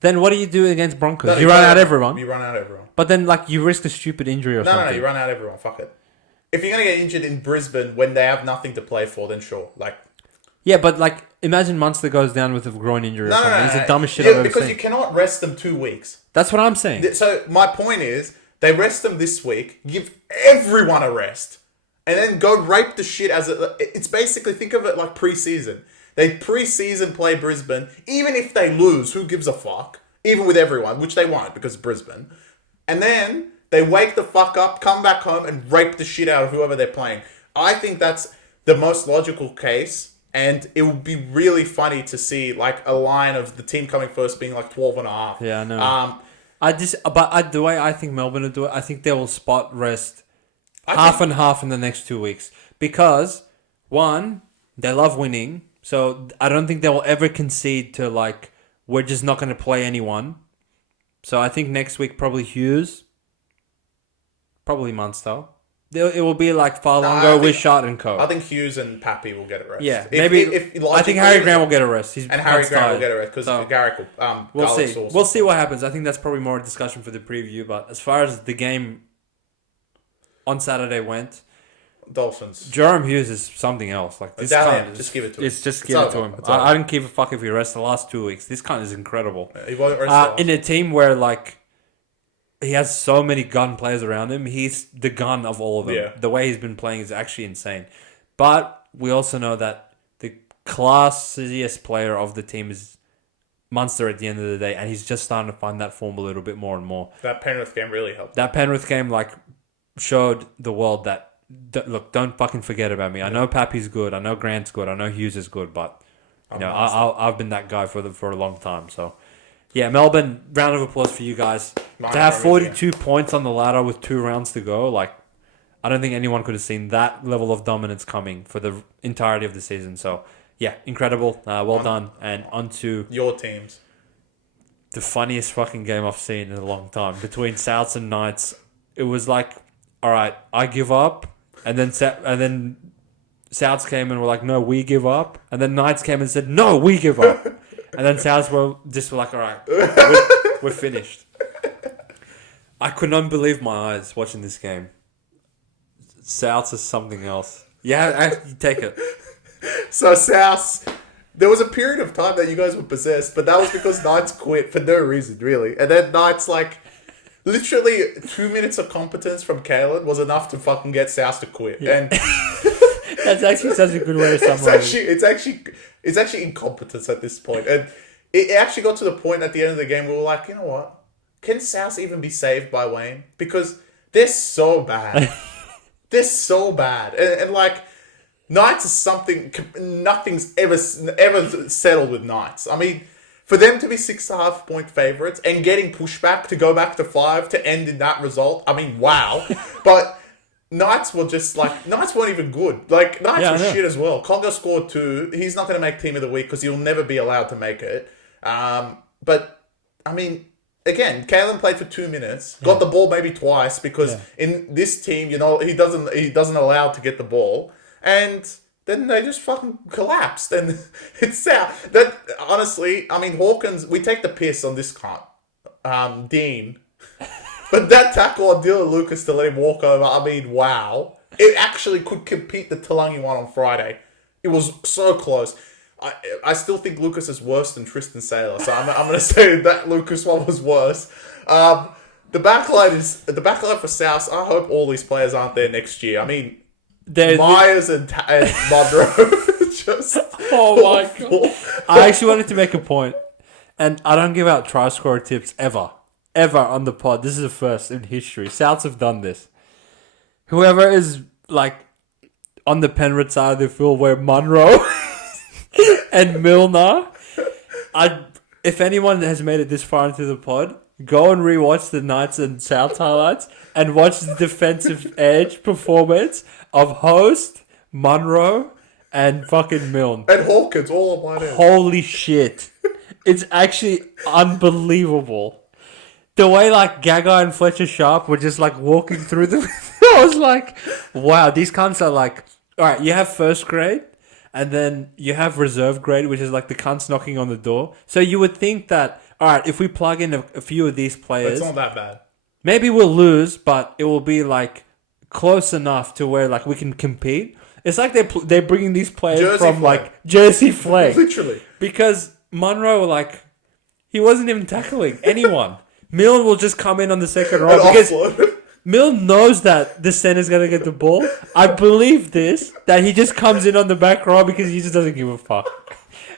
Then what do you do against Broncos? No, you run out everyone. You run out everyone. But then, you risk a stupid injury or something. No, you run out everyone. Fuck it. If you're going to get injured in Brisbane when they have nothing to play for, then sure. Yeah, but imagine Munster goes down with a groin injury or something. It's the dumbest shit I've ever seen. Because you cannot rest them 2 weeks. That's what I'm saying. So my point is, they rest them this week, give everyone a rest, and then go rape the shit it's basically, think of it like pre-season. They pre-season play Brisbane, even if they lose, who gives a fuck? Even with everyone, which they won't because it's Brisbane. And then they wake the fuck up, come back home, and rape the shit out of whoever they're playing. I think that's the most logical case And it would be really funny to see like a line of the team coming first being like 12.5. Yeah, I know. The way I think Melbourne will do it, I think they will spot rest half and half in the next 2 weeks. Because, one, they love winning. So I don't think they will ever concede to like, we're just not going to play anyone. So I think next week probably Hughes. Probably Munster. It will be like Farlongo, Wishart and Co. I think Hughes and Pappy will get a rest. Yeah, I think Harry Grant will get a rest. And Harry Grant will get a rest because Garrick will. We'll see. We'll see what happens. I think that's probably more a discussion for the preview. But as far as the game on Saturday went, Dolphins. Jerome Hughes is something else. Like this cunt, just give it to him. Just give it to him. I didn't give a fuck if he rests the last 2 weeks. This cunt is incredible. He won't rest in a team where like he has so many gun players around him. He's the gun of all of them. Yeah. The way he's been playing is actually insane. But we also know that the classiest player of the team is Munster at the end of the day, and he's just starting to find that form a little bit more and more. That Penrith game really helped. That Penrith game like showed the world that look, don't fucking forget about me. I know Pappy's good. I know Grant's good. I know Hughes is good, but you know I've been that guy for a long time. So yeah, Melbourne, round of applause for you guys. To have 42 points on the ladder with 2 rounds to go, like I don't think anyone could have seen that level of dominance coming for the entirety of the season. So yeah, incredible. Well done. And on to your teams. The funniest fucking game I've seen in a long time between Souths and Knights. It was like, all right, I give up. And then Souths came and were like, no, we give up. And then Knights came and said, no, we give up. And then Souths were like, all right, we're finished. I could not believe my eyes watching this game. Souths is something else. Yeah, you take it. So Souths, there was a period of time that you guys were possessed, but that was because Knights quit for no reason, really. And then Knights like... Literally 2 minutes of competence from Kalen was enough to fucking get South to quit. Yeah. And that's actually such a good way to summarize it. It's actually incompetence at this point. And it actually got to the point at the end of the game where we were like, you know what? Can South even be saved by Wayne? Because they're so bad. They're so bad. And like, Knights is something... Nothing's ever settled with Knights. I mean... For them to be 6.5 point favourites and getting pushback to go back to 5 to end in that result, I mean, wow. But Knights were just like, Knights weren't even good. Like, Knights were shit as well. Congo scored 2. He's not going to make team of the week because he'll never be allowed to make it. But, I mean, again, Kalen played for 2 minutes, got the ball maybe twice because in this team, you know, he doesn't allow to get the ball. And... then they just fucking collapsed. And it's sad. That, honestly, I mean, Hawkins, we take the piss on this cunt. Dean. But that tackle on Dylan Lucas to let him walk over, I mean, wow. It actually could compete the Talangi one on Friday. It was so close. I still think Lucas is worse than Tristan Saylor. So I'm going to say that Lucas one was worse. The backline for South, I hope all these players aren't there next year. I mean... Myers and Monroe just... Oh my God. I actually wanted to make a point, and I don't give out try scorer tips ever on the pod. This is the first in history. Souths have done this. Whoever is like on the Penrith side of the field where Monroe and Milner, if anyone has made it this far into the pod, go and rewatch the Knights and Souths highlights and watch the defensive edge performance of Host, Monroe, and fucking Milne. And Hawkins, all on one end. Holy shit. It's actually unbelievable. The way like Gagai and Fletcher Sharp were just like walking through them. I was like, wow, these cunts are like... Alright, you have first grade, and then you have reserve grade, which is like the cunts knocking on the door. So you would think that, alright, if we plug in a few of these players... It's not that bad. Maybe we'll lose, but it will be like... close enough to where like we can compete. It's like they're bringing these players Jersey like Jersey Flag. Literally. Because Monroe, like, he wasn't even tackling anyone. Milne will just come in on the second row because Milne knows that the center's going to get the ball. I believe that he just comes in on the back row because he just doesn't give a fuck.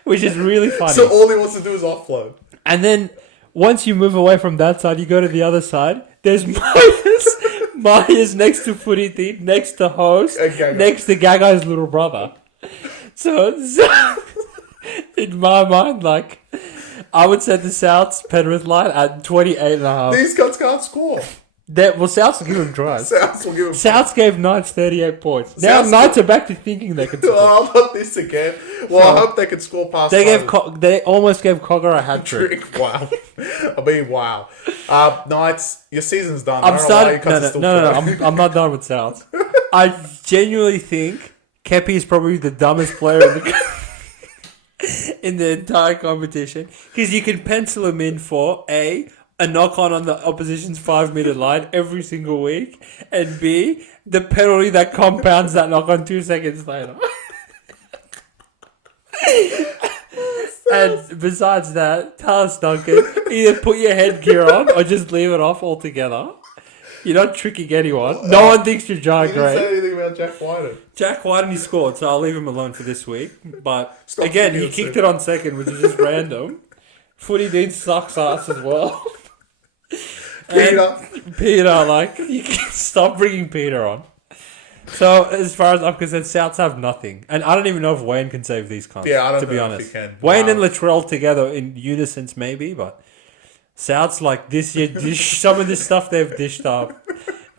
Which is really funny. So all he wants to do is offload. And then once you move away from that side, you go to the other side. There's Myers next to Footy Thief, next to Host, next to Gagai's little brother. So in my mind, like, I would set the South's Penrith line at 28.5. These guys can't score. Souths will give them tries. Souths gave Knights 38 points. Now Knights are back to thinking they can score. Oh, not this again. Well, I hope they can score past. They almost gave Cogger a hat trick. Wow. I mean, wow. Knights, your season's done. I'm I'm not done with Souths. I genuinely think Kepi is probably the dumbest player in the entire competition, because you can pencil him in for a knock on the opposition's 5-meter line every single week, and B, the penalty that compounds that knock on 2 seconds later. And besides that, Talis Duncan, either put your headgear on or just leave it off altogether. You're not tricking anyone. No one thinks you're giant great. You didn't say anything about Jack Whiten. Jack Whiten, he scored, so I'll leave him alone for this week. But again, he kicked it on second, which is just random. Footy Dean sucks ass as well. Peter, like, you can stop bringing Peter on. So, as far as I'm concerned, Souths have nothing. And I don't even know if Wayne can save these cunts, yeah, I don't to be know honest. if he can. Wayne and Latrell together in unison, maybe, but Souths, like, this year, some of this stuff they've dished up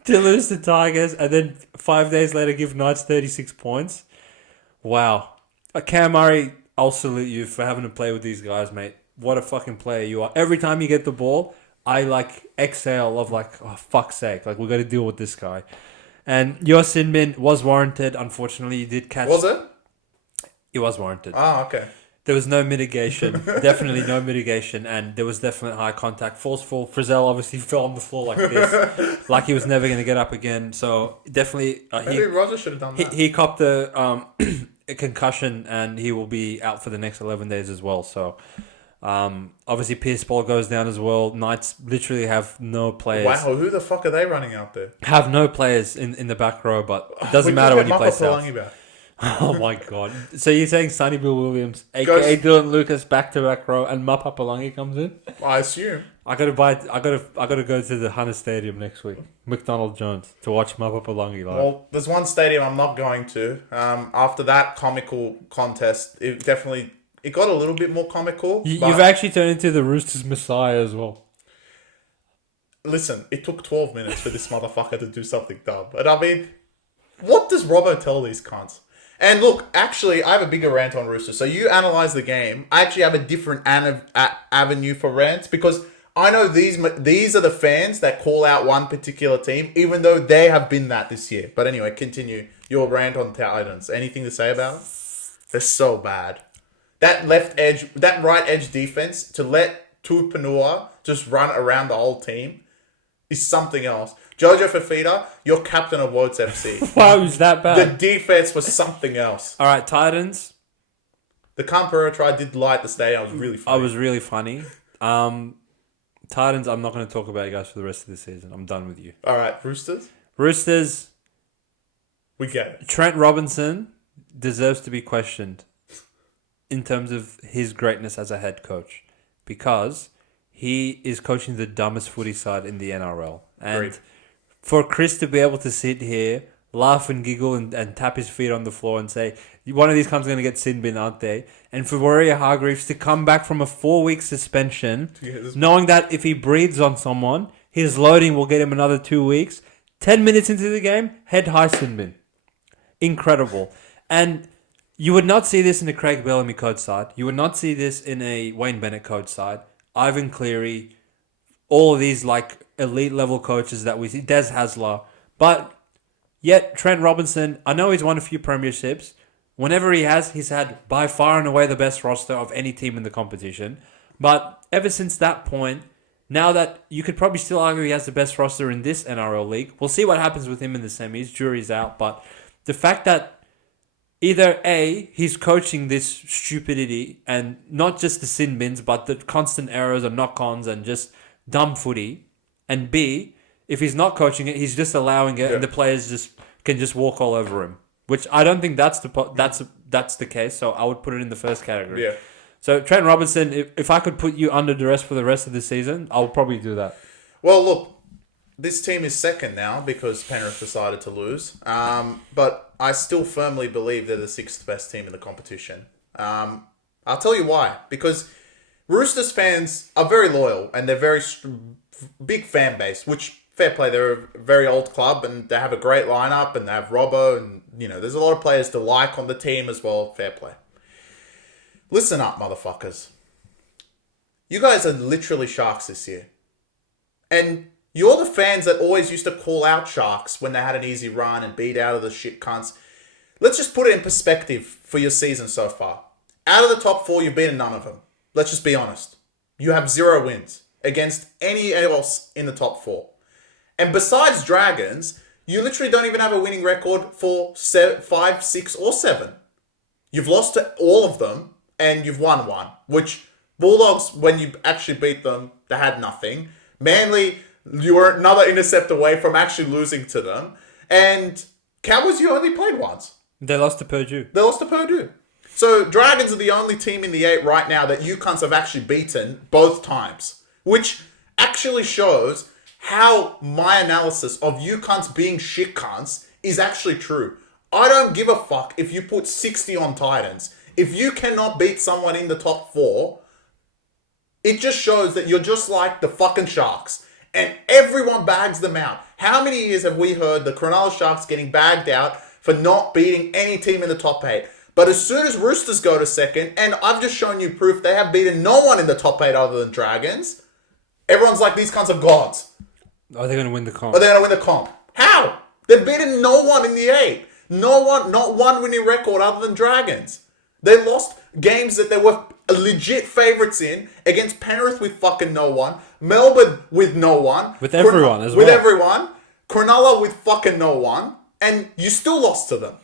to lose the Tigers, and then 5 days later give Knights 36 points. Wow. Cam Murray, I'll salute you for having to play with these guys, mate. What a fucking player you are. Every time you get the ball, I, like, exhale of, like, oh, fuck's sake. Like, we've got to deal with this guy. And your sin bin was warranted. Unfortunately, you did catch... Was it? It was warranted. Ah, okay. There was no mitigation. Definitely no mitigation. And there was definitely high contact. Forceful. Frizzell obviously fell on the floor like this. Like he was never going to get up again. So, definitely... Maybe Roger should have done that. He copped a concussion, and he will be out for the next 11 days as well. So... obviously Pierce Ball goes down as well. Knights literally have no players. Wow, who the fuck are they running out there? Have no players in the back row, but it doesn't matter when you play South. Oh my god! So you're saying Sonny Bill Williams, aka Dylan Lucas, back to back row, and Mapa Palangi comes in? I assume. I gotta go to the Hunter Stadium next week, McDonald Jones, to watch Mapa Palangi live. Well, there's one stadium I'm not going to. After that comical contest, it got a little bit more comical. You've actually turned into the Roosters Messiah as well. Listen, it took 12 minutes for this motherfucker to do something dumb. And I mean, what does Robbo tell these cunts? And look, actually, I have a bigger rant on Roosters. So you analyse the game. I actually have a different avenue for rants, because I know these are the fans that call out one particular team, even though they have been that this year. But anyway, continue your rant on Titans. Anything to say about them? They're so bad. That right edge defense, to let Tupanua just run around the whole team, is something else. Jojo Fafita, you're captain of Worlds FC. Wow, was that bad? The defense was something else. All right, Titans. The Canberra try did light the stadium. It was really funny. I was really funny. Titans, I'm not going to talk about you guys for the rest of the season. I'm done with you. All right, Roosters. We get it. Trent Robinson deserves to be questioned in terms of his greatness as a head coach, because he is coaching the dumbest footy side in the NRL. And Agreed. For Chris to be able to sit here, laugh and giggle and tap his feet on the floor and say, one of these comes going to get sin bin, aren't they? And for Warrior-Hargreaves to come back from a 4-week suspension, knowing that if he breathes on someone, his loading will get him another 2 weeks. 10 minutes into the game, head high sin bin. Incredible. And you would not see this in a Craig Bellamy coach side. You would not see this in a Wayne Bennett coach side. Ivan Cleary, all of these like elite level coaches that we see. Des Hasler. But yet Trent Robinson, I know he's won a few premierships. Whenever he has, he's had by far and away the best roster of any team in the competition. But ever since that point, now that you could probably still argue he has the best roster in this NRL league, we'll see what happens with him in the semis. Jury's out. But the fact that either A, he's coaching this stupidity and not just the sin bins, but the constant errors and knock-ons and just dumb footy. And B, if he's not coaching it, he's just allowing it, and the players can just walk all over him. Which I don't think that's the case. So I would put it in the first category. Yeah. So Trent Robinson, if I could put you under duress for the rest of the season, I would probably do that. Well, look, this team is second now because Penrith decided to lose. But I still firmly believe they're the sixth best team in the competition. I'll tell you why. Because Roosters fans are very loyal and they're very big fan base, which, fair play, they're a very old club and they have a great lineup and they have Robbo and, there's a lot of players to like on the team as well. Fair play. Listen up, motherfuckers. You guys are literally Sharks this year. And you're the fans that always used to call out Sharks when they had an easy run and beat out of the shit cunts. Let's just put it in perspective for your season so far. Out of the top four, you've beaten none of them. Let's just be honest. You have 0 wins against any else in the top four. And besides Dragons, you literally don't even have a winning record for 5, 6, or 7. You've lost to all of them and you've won one, which Bulldogs, when you actually beat them, they had nothing. Manly, you were another intercept away from actually losing to them. And Cowboys, you only played once. They lost to Purdue. So Dragons are the only team in the 8 right now that you cunts have actually beaten both times. Which actually shows how my analysis of you cunts being shit cunts is actually true. I don't give a fuck if you put 60 on Titans. If you cannot beat someone in the top 4, it just shows that you're just like the fucking Sharks. And everyone bags them out. How many years have we heard the Cronulla Sharks getting bagged out for not beating any team in the top 8? But as soon as Roosters go to second, and I've just shown you proof they have beaten no one in the top 8 other than Dragons, everyone's like, these cunts are gods. Are they going to win the comp? How? They've beaten no one in the 8. No one, not one winning record other than Dragons. They lost games that they were legit favourites in against Penrith with fucking no one, Melbourne with no one. With everyone as well. With everyone. Cronulla with fucking no one. And you still lost to them.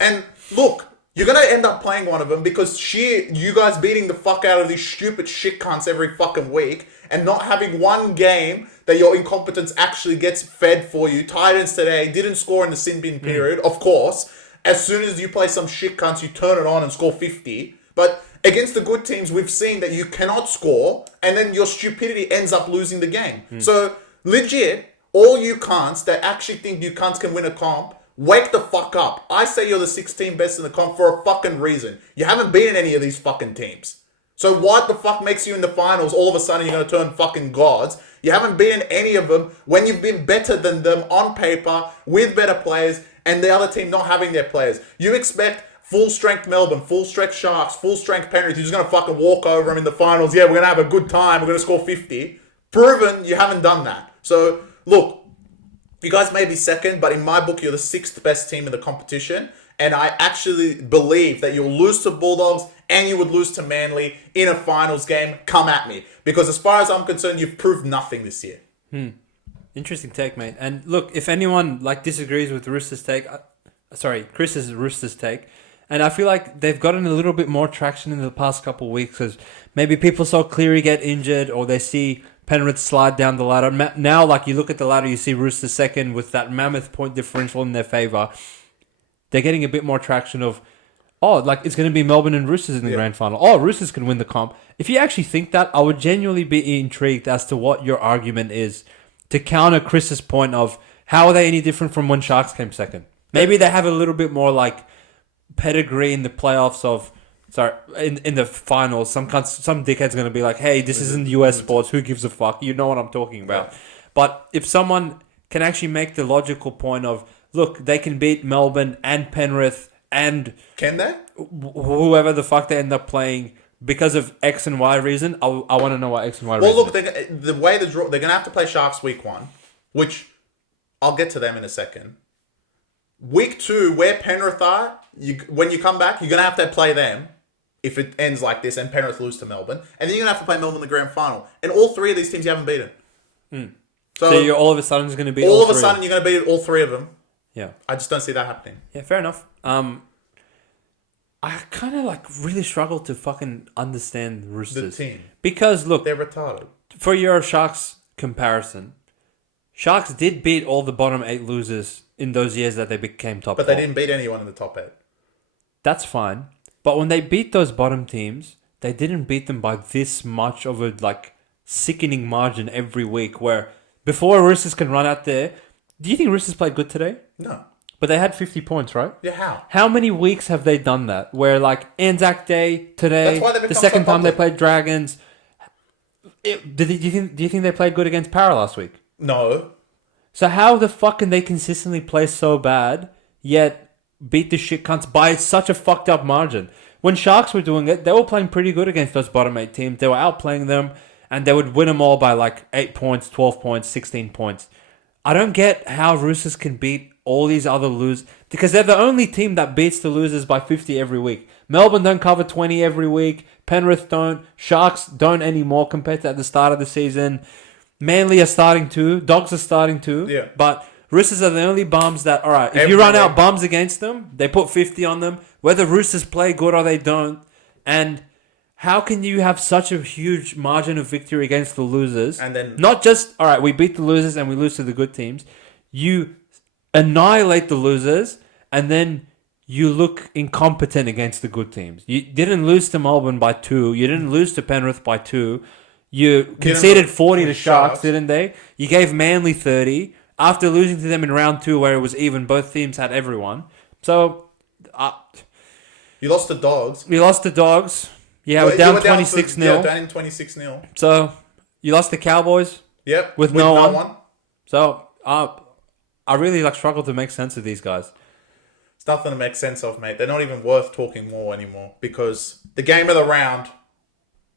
And look, you're going to end up playing one of them because you guys beating the fuck out of these stupid shit cunts every fucking week and not having one game that your incompetence actually gets fed for you. Titans today didn't score in the sin bin period, of course. As soon as you play some shit cunts, you turn it on and score 50. But against the good teams, we've seen that you cannot score and then your stupidity ends up losing the game. So, legit, all you cunts that actually think you cunts can win a comp, wake the fuck up. I say you're the 16th best in the comp for a fucking reason. You haven't beaten any of these fucking teams. So what the fuck makes you in the finals all of a sudden you're going to turn fucking gods? You haven't beaten any of them when you've been better than them on paper with better players and the other team not having their players. You expect full strength Melbourne, full strength Sharks, full strength Penrith. You're just going to fucking walk over them in the finals. Yeah, we're going to have a good time. We're going to score 50. Proven you haven't done that. So look, you guys may be second, but in my book, you're the 6th best team in the competition. And I actually believe that you'll lose to Bulldogs and you would lose to Manly in a finals game. Come at me. Because as far as I'm concerned, you've proved nothing this year. Interesting take, mate. And look, if anyone disagrees with Chris's Roosters take, and I feel like they've gotten a little bit more traction in the past couple of weeks because maybe people saw Cleary get injured or they see Penrith slide down the ladder. Now, you look at the ladder, you see Roosters second with that mammoth point differential in their favour. They're getting a bit more traction of, it's going to be Melbourne and Roosters in the grand final. Oh, Roosters can win the comp. If you actually think that, I would genuinely be intrigued as to what your argument is to counter Chris's point of how are they any different from when Sharks came second. Maybe they have a little bit more pedigree in the playoffs of... in the finals, some dickhead's going to be like, hey, this isn't US sports, who gives a fuck? You know what I'm talking about. Yeah. But if someone can actually make the logical point of, look, they can beat Melbourne and Penrith and... Can they? Whoever the fuck they end up playing because of X and Y reason, I want to know what X and Y reason Well, look, the way they're going to have to play Sharks week 1, which I'll get to them in a second. Week 2, where Penrith are, when you come back, you're going to have to play them. If it ends like this and Penrith lose to Melbourne. And then you're going to have to play Melbourne in the grand final. And all 3 of these teams you haven't beaten. So you're all of a sudden going to beat all of a sudden you're going to beat all 3 of them. Yeah. I just don't see that happening. Yeah, fair enough. I kind of really struggle to fucking understand the Roosters. The team. Because look. They're retarded. For your Sharks comparison, Sharks did beat all the bottom 8 losers in those years that they became top 4. But they didn't beat anyone in the top 8. That's fine. But when they beat those bottom teams, they didn't beat them by this much of a sickening margin every week where before Roosters can run out there, do you think Roosters played good today? No. But they had 50 points, right? Yeah, how? How many weeks have they done that? Where like Anzac Day today, That's why they the become second so time they popular. played Dragons. Do you think they played good against Para last week? No. So how the fuck can they consistently play so bad yet beat the shit cunts by such a fucked up margin? When Sharks were doing it, they were playing pretty good against those bottom 8 teams. They were outplaying them, and they would win them all by like 8 points, 12 points, 16 points. I don't get how Roosters can beat all these other losers, because they're the only team that beats the losers by 50 every week. Melbourne don't cover 20 every week. Penrith don't. Sharks don't anymore compared to at the start of the season. Manly are starting to. Dogs are starting to. Yeah. But Roosters are the only bums that, all right, if Every you run week. out bums against them, they put 50 on them. Whether Roosters play good or they don't. And how can you have such a huge margin of victory against the losers? And then... Not just, all right, we beat the losers and we lose to the good teams. You annihilate the losers and then you look incompetent against the good teams. You didn't lose to Melbourne by 2. You didn't lose to Penrith by 2. You conceded 40 to Sharks, didn't they? You gave Manly 30 after losing to them in round 2 where it was even. Both teams had everyone. So, You lost to Dogs. we lost the Dogs. Yeah, we're down 26-0. Yeah, down in 26-0. So, you lost the Cowboys Yep. with no one. So, I really struggle to make sense of these guys. It's nothing to make sense of, mate. They're not even worth talking more anymore because the game of the round,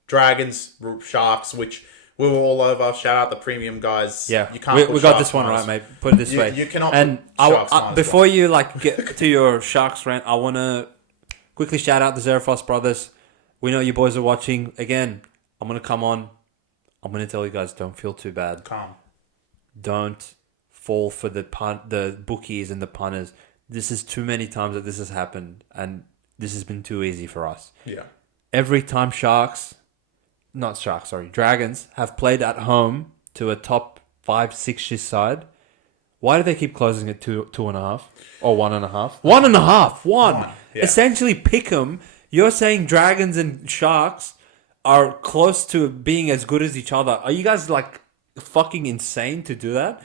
Dragons, Sharks, which we were all over. Shout out the premium guys. Yeah, you can't. we got this one right, mate. Put it this way. You cannot. And put Sharks minus before one. you get to your Sharks rant, I want to quickly shout out the Zerafos brothers. We know you boys are watching. Again, I'm gonna come on. I'm gonna tell you guys, don't feel too bad. Calm. Don't fall for the bookies and the punters. This is too many times that this has happened, and this has been too easy for us. Yeah. Every time Dragons have played at home to a top 5-6 side, why do they keep closing it 2.5 or 1.5? 1.5. One. Yeah. Essentially, pick them. You're saying Dragons and Sharks are close to being as good as each other. Are you guys fucking insane to do that?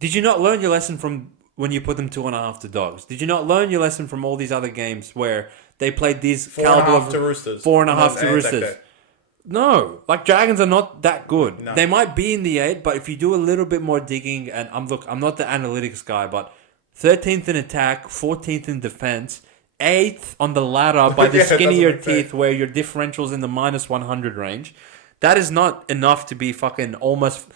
Did you not learn your lesson from when you put them 2.5 to Dogs? Did you not learn your lesson from all these other games where they played these 4.5 to Roosters? 4.5 to Roosters. No, Dragons are not that good. No. They might be in the 8, but if you do a little bit more digging, and I'm not the analytics guy, but 13th in attack, 14th in defense, 8th on the ladder by the skin of your teeth, where your differential's in the minus 100 range. That is not enough to be fucking almost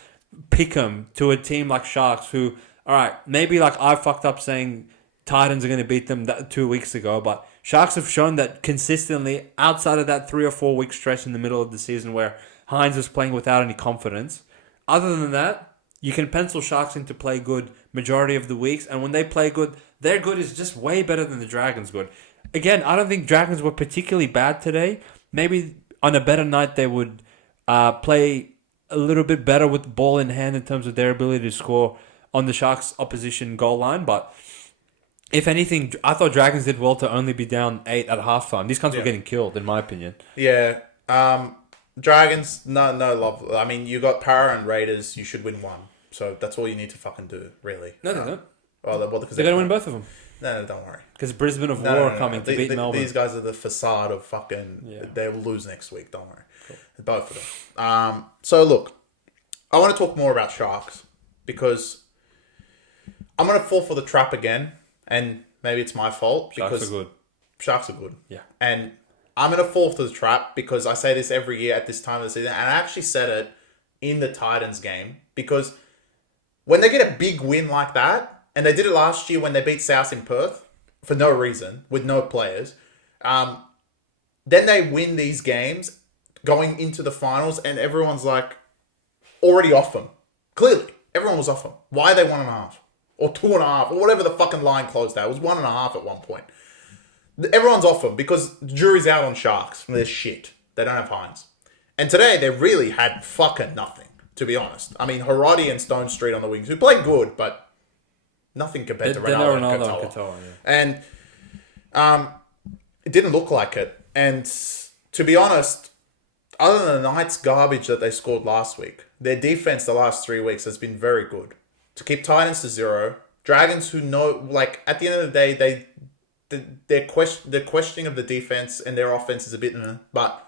pick 'em to a team like Sharks, who, all right, maybe I fucked up saying Titans are going to beat them 2 weeks ago, but Sharks have shown that consistently outside of that 3 or 4 week stretch in the middle of the season where Hines was playing without any confidence. Other than that, you can pencil Sharks in to play good majority of the weeks, and when they play good, their good is just way better than the Dragons' good. Again, I don't think Dragons were particularly bad today. Maybe on a better night they would play a little bit better with the ball in hand in terms of their ability to score on the Sharks' opposition goal line, but if anything, I thought Dragons did well to only be down 8 at halftime. These cunts were getting killed, in my opinion. Yeah. Dragons, no love. I mean, you got Para and Raiders. You should win one. So that's all you need to fucking do, really. No, they don't. Because They're going to win both of them. No, don't worry. Because Brisbane of War are coming to beat Melbourne. These guys are the facade of fucking... Yeah. They will lose next week, don't worry. Cool. Both of them. So, look. I want to talk more about Sharks. Because I'm going to fall for the trap again. And maybe it's my fault. Sharks are good. Sharks are good. Yeah. And I'm going to fall for the trap because I say this every year at this time of the season. And I actually said it in the Titans game. Because when they get a big win like that... And they did it last year when they beat South in Perth for no reason, with no players. Then they win these games going into the finals and everyone's already off them. Clearly, everyone was off them. Why are they 1.5? Or 2.5? Or whatever the fucking line closed out. It was 1.5 at one point. Everyone's off them because the jury's out on Sharks. They're shit. They don't have Hines. And today, they really had fucking nothing, to be honest. I mean, Haradi and Stone Street on the wings, who played good, but... Nothing compared to Ronaldo and Katoa. Yeah. And it didn't look like it. And to be honest, other than the Knights' garbage that they scored last week, their defense the last 3 weeks has been very good. To keep Titans to 0, Dragons who know, like, at the end of the day, their questioning of the defense and their offense is a bit, but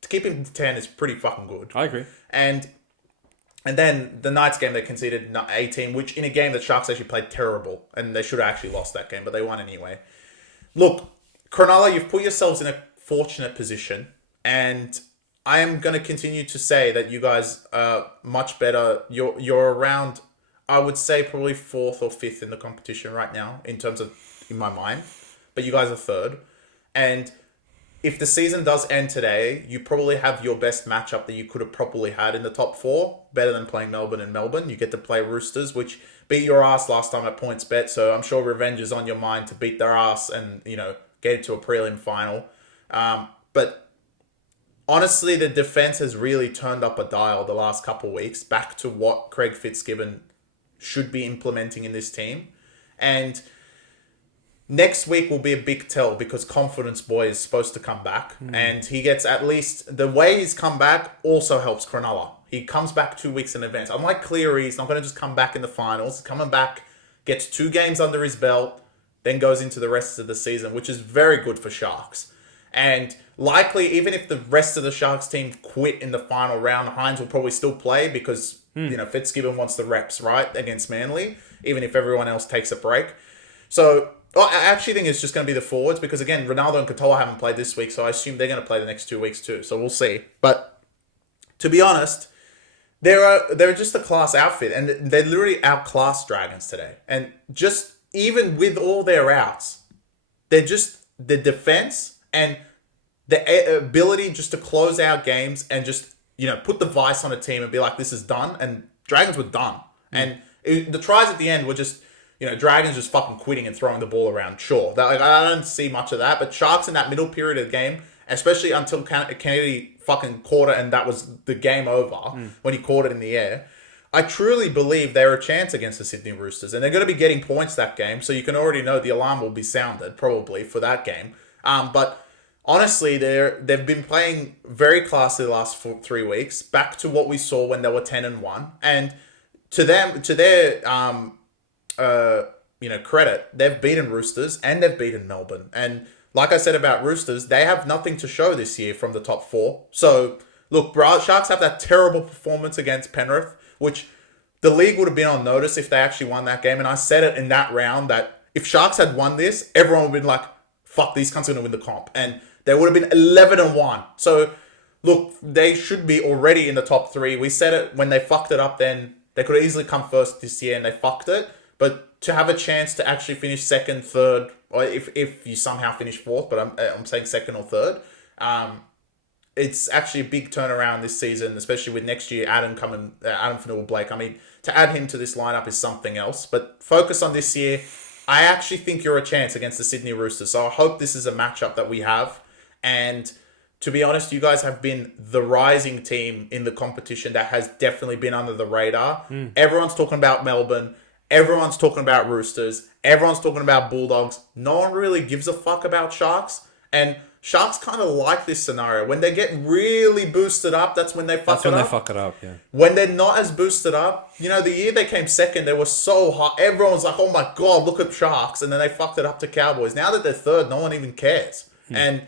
to keep him to 10 is pretty fucking good. I agree. And then the Knights game, they conceded 18, which in a game that Sharks actually played terrible, and they should have actually lost that game, but they won anyway. Look, Cronulla, you've put yourselves in a fortunate position, and I am going to continue to say that you guys are much better. You're around, I would say, probably 4th or 5th in the competition right now, in terms of, in my mind, but you guys are 3rd, and if the season does end today, you probably have your best matchup that you could have probably had in the top 4. Better than playing Melbourne in Melbourne. You get to play Roosters, which beat your ass last time at points bet. So I'm sure revenge is on your mind to beat their ass and, get into a prelim final. But honestly, the defense has really turned up a dial the last couple of weeks back to what Craig Fitzgibbon should be implementing in this team. And next week will be a big tell because Confidence Boy is supposed to come back. And he gets at least... The way he's come back also helps Cronulla. He comes back 2 weeks in advance. Unlike Cleary, he's not going to just come back in the finals. He's coming back, gets 2 games under his belt, then goes into the rest of the season, which is very good for Sharks. And likely, even if the rest of the Sharks team quit in the final round, Hines will probably still play because, Fitzgibbon wants the reps, right, against Manly, even if everyone else takes a break. So... I actually think it's just going to be the forwards because, again, Ronaldo and Katoa haven't played this week, so I assume they're going to play the next 2 weeks too. So we'll see. But to be honest, they're just a class outfit, and they literally outclassed Dragons today. And just even with all their outs, they're just the defense and the ability just to close out games and just put the vice on a team and be like, this is done. And Dragons were done. And the tries at the end were just... Dragons just fucking quitting and throwing the ball around. Sure. I don't see much of that. But Sharks in that middle period of the game, especially until Kennedy fucking caught it and that was the game over when he caught it in the air. I truly believe they're a chance against the Sydney Roosters. And they're going to be getting points that game. So you can already know the alarm will be sounded probably for that game. But honestly, they've been playing very classy the last 3 weeks. Back to what we saw when they were 10-1. And to their... credit, they've beaten Roosters and they've beaten Melbourne. And like I said about Roosters, they have nothing to show this year from the top 4. So, look, Sharks have that terrible performance against Penrith, which the league would have been on notice if they actually won that game. And I said it in that round that if Sharks had won this, everyone would have been like, fuck, these cunts are going to win the comp. And they would have been 11-1. So, look, they should be already in the top 3. We said it when they fucked it up then. They could have easily come first this year and they fucked it. But to have a chance to actually finish 2nd, 3rd, or if you somehow finish 4th, but I'm saying 2nd or 3rd, it's actually a big turnaround this season, especially with next year Adam Fanua-Blake. I mean, to add him to this lineup is something else. But focus on this year. I actually think you're a chance against the Sydney Roosters. So I hope this is a matchup that we have. And to be honest, you guys have been the rising team in the competition that has definitely been under the radar. Everyone's talking about Melbourne. Everyone's talking about Roosters. Everyone's talking about Bulldogs. No one really gives a fuck about Sharks. And Sharks kind of like this scenario. When they get really boosted up, that's when they fuck it up. That's when they fuck it up, yeah. When they're not as boosted up, the year they came 2nd, they were so hot. Everyone was like, oh my God, look at Sharks. And then they fucked it up to Cowboys. Now that they're 3rd, no one even cares. And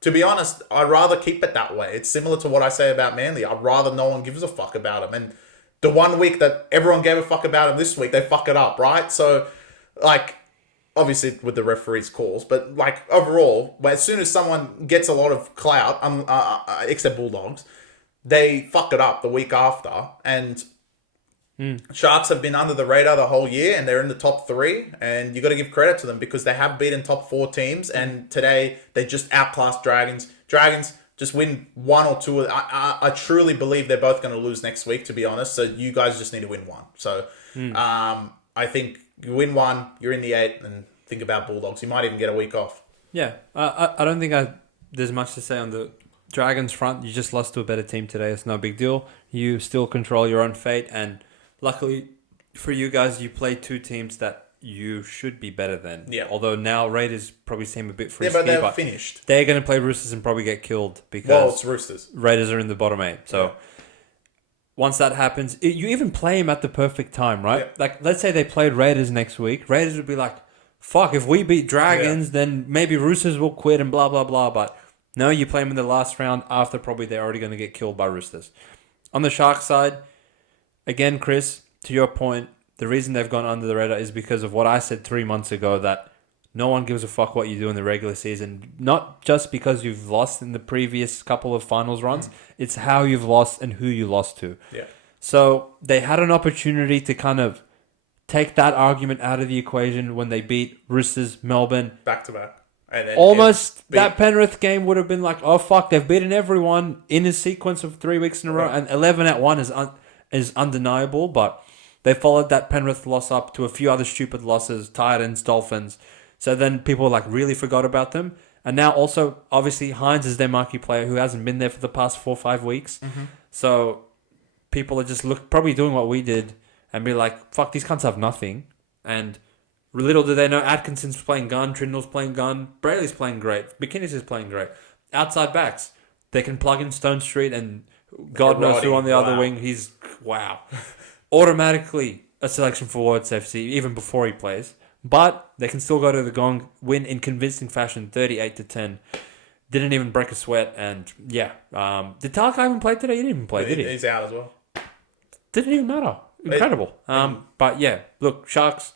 to be honest, I'd rather keep it that way. It's similar to what I say about Manly. I'd rather no one gives a fuck about them. And the 1 week that everyone gave a fuck about him this week, they fuck it up, right? So, obviously with the referee's calls, but, overall, as soon as someone gets a lot of clout, except Bulldogs, they fuck it up the week after. And Sharks have been under the radar the whole year, and they're in the top 3, and you got to give credit to them because they have beaten top 4 teams, and today they just outclassed Dragons. Dragons... just win 1 or 2. I truly believe they're both going to lose next week, to be honest. So you guys just need to win 1. So I think you win 1, you're in the 8, and think about Bulldogs. You might even get a week off. Yeah, I don't think there's much to say on the Dragons front. You just lost to a better team today. It's no big deal. You still control your own fate. And luckily for you guys, you play 2 teams that you should be better than. Yeah. Although now Raiders probably seem a bit frisky. Yeah, but they're finished. They're going to play Roosters and probably get killed because it's Roosters. Raiders are in the bottom 8. So once that happens, you even play him at the perfect time, right? Yeah. Like, let's say they played Raiders next week. Raiders would be like, fuck, if we beat Dragons, then maybe Roosters will quit and blah, blah, blah. But no, you play them in the last round after probably they're already going to get killed by Roosters. On the Sharks side, again, Chris, to your point, the reason they've gone under the radar is because of what I said 3 months ago, that no one gives a fuck what you do in the regular season. Not just because you've lost in the previous couple of finals runs. It's how you've lost and who you lost to. Yeah. So they had an opportunity to kind of take that argument out of the equation when they beat Roosters, Melbourne. Back to back. And then Almost that Penrith game would have been like, oh fuck, they've beaten everyone in a sequence of 3 weeks in a row. And 11-1 is undeniable, but they followed that Penrith loss up to a few other stupid losses, Titans, Dolphins. So then people like really forgot about them. And now also, obviously, Hines is their marquee player who hasn't been there for the past 4 or 5 weeks. So people are just probably doing what we did and be like, fuck, these cunts have nothing. And little do they know, Atkinson's playing gun, Trindle's playing gun, Brayley's playing great, McInnes is playing great. Outside backs, they can plug in Stone Street and God knows who on the other wing. He's, wow. Automatically a selection for Wards FC, even before he plays. But they can still go to the Gong, win in convincing fashion, 38-10. Didn't even break a sweat, and yeah. Did Talca even play today? He didn't even play, did he? He's out as well. Didn't even matter. Incredible. But yeah, look, Sharks.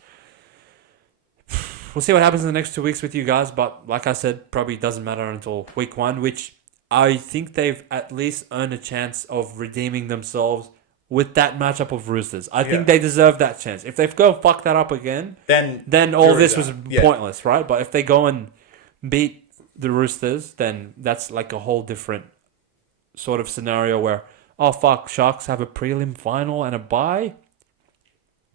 We'll see what happens in the next 2 weeks with you guys, but like I said, probably doesn't matter until week 1, which I think they've at least earned a chance of redeeming themselves with that matchup of Roosters. I think they deserve that chance. If they go fuck that up again, then all this was pointless, right? But if they go and beat the Roosters, then that's like a whole different sort of scenario where, oh fuck, Sharks have a prelim final and a bye.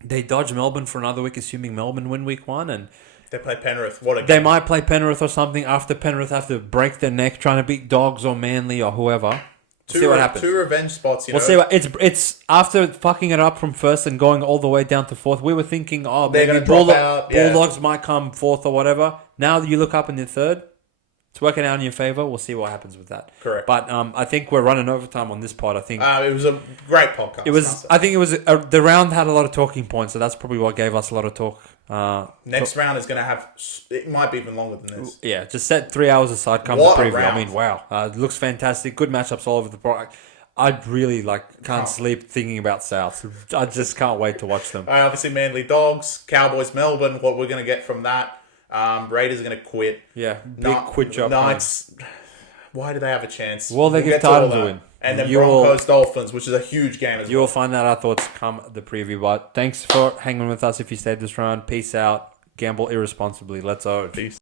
They dodge Melbourne for another week, assuming Melbourne win week 1, and they play Penrith. What a game. They might play Penrith or something after Penrith have to break their neck trying to beat Dogs or Manly or whoever. See what happens. 2 revenge spots, We'll see what it's after fucking it up from first and going all the way down to 4th. We were thinking, oh, they're maybe going to drop out. Bulldogs might come 4th or whatever. Now you look up in the 3rd, it's working out in your favor. We'll see what happens with that. Correct. But I think we're running overtime on this pod. I think it was a great podcast. It was. I think it was the round had a lot of talking points, so that's probably what gave us a lot of talk. Next round is going to have. It might be even longer than this. Yeah, just set 3 hours aside. Come the preview. I mean, wow, it looks fantastic. Good matchups all over the board. I really can't sleep thinking about South. I just can't wait to watch them. Obviously, Manly Dogs, Cowboys, Melbourne. What we're going to get from that? Raiders are going to quit. Yeah, big quit job. Knights. Why do they have a chance? Well, they give Titans to win. And then Broncos, Dolphins, which is a huge game as well. You'll find out our thoughts come the preview. But thanks for hanging with us. If you stayed this round, peace out. Gamble irresponsibly. Let's go. Peace.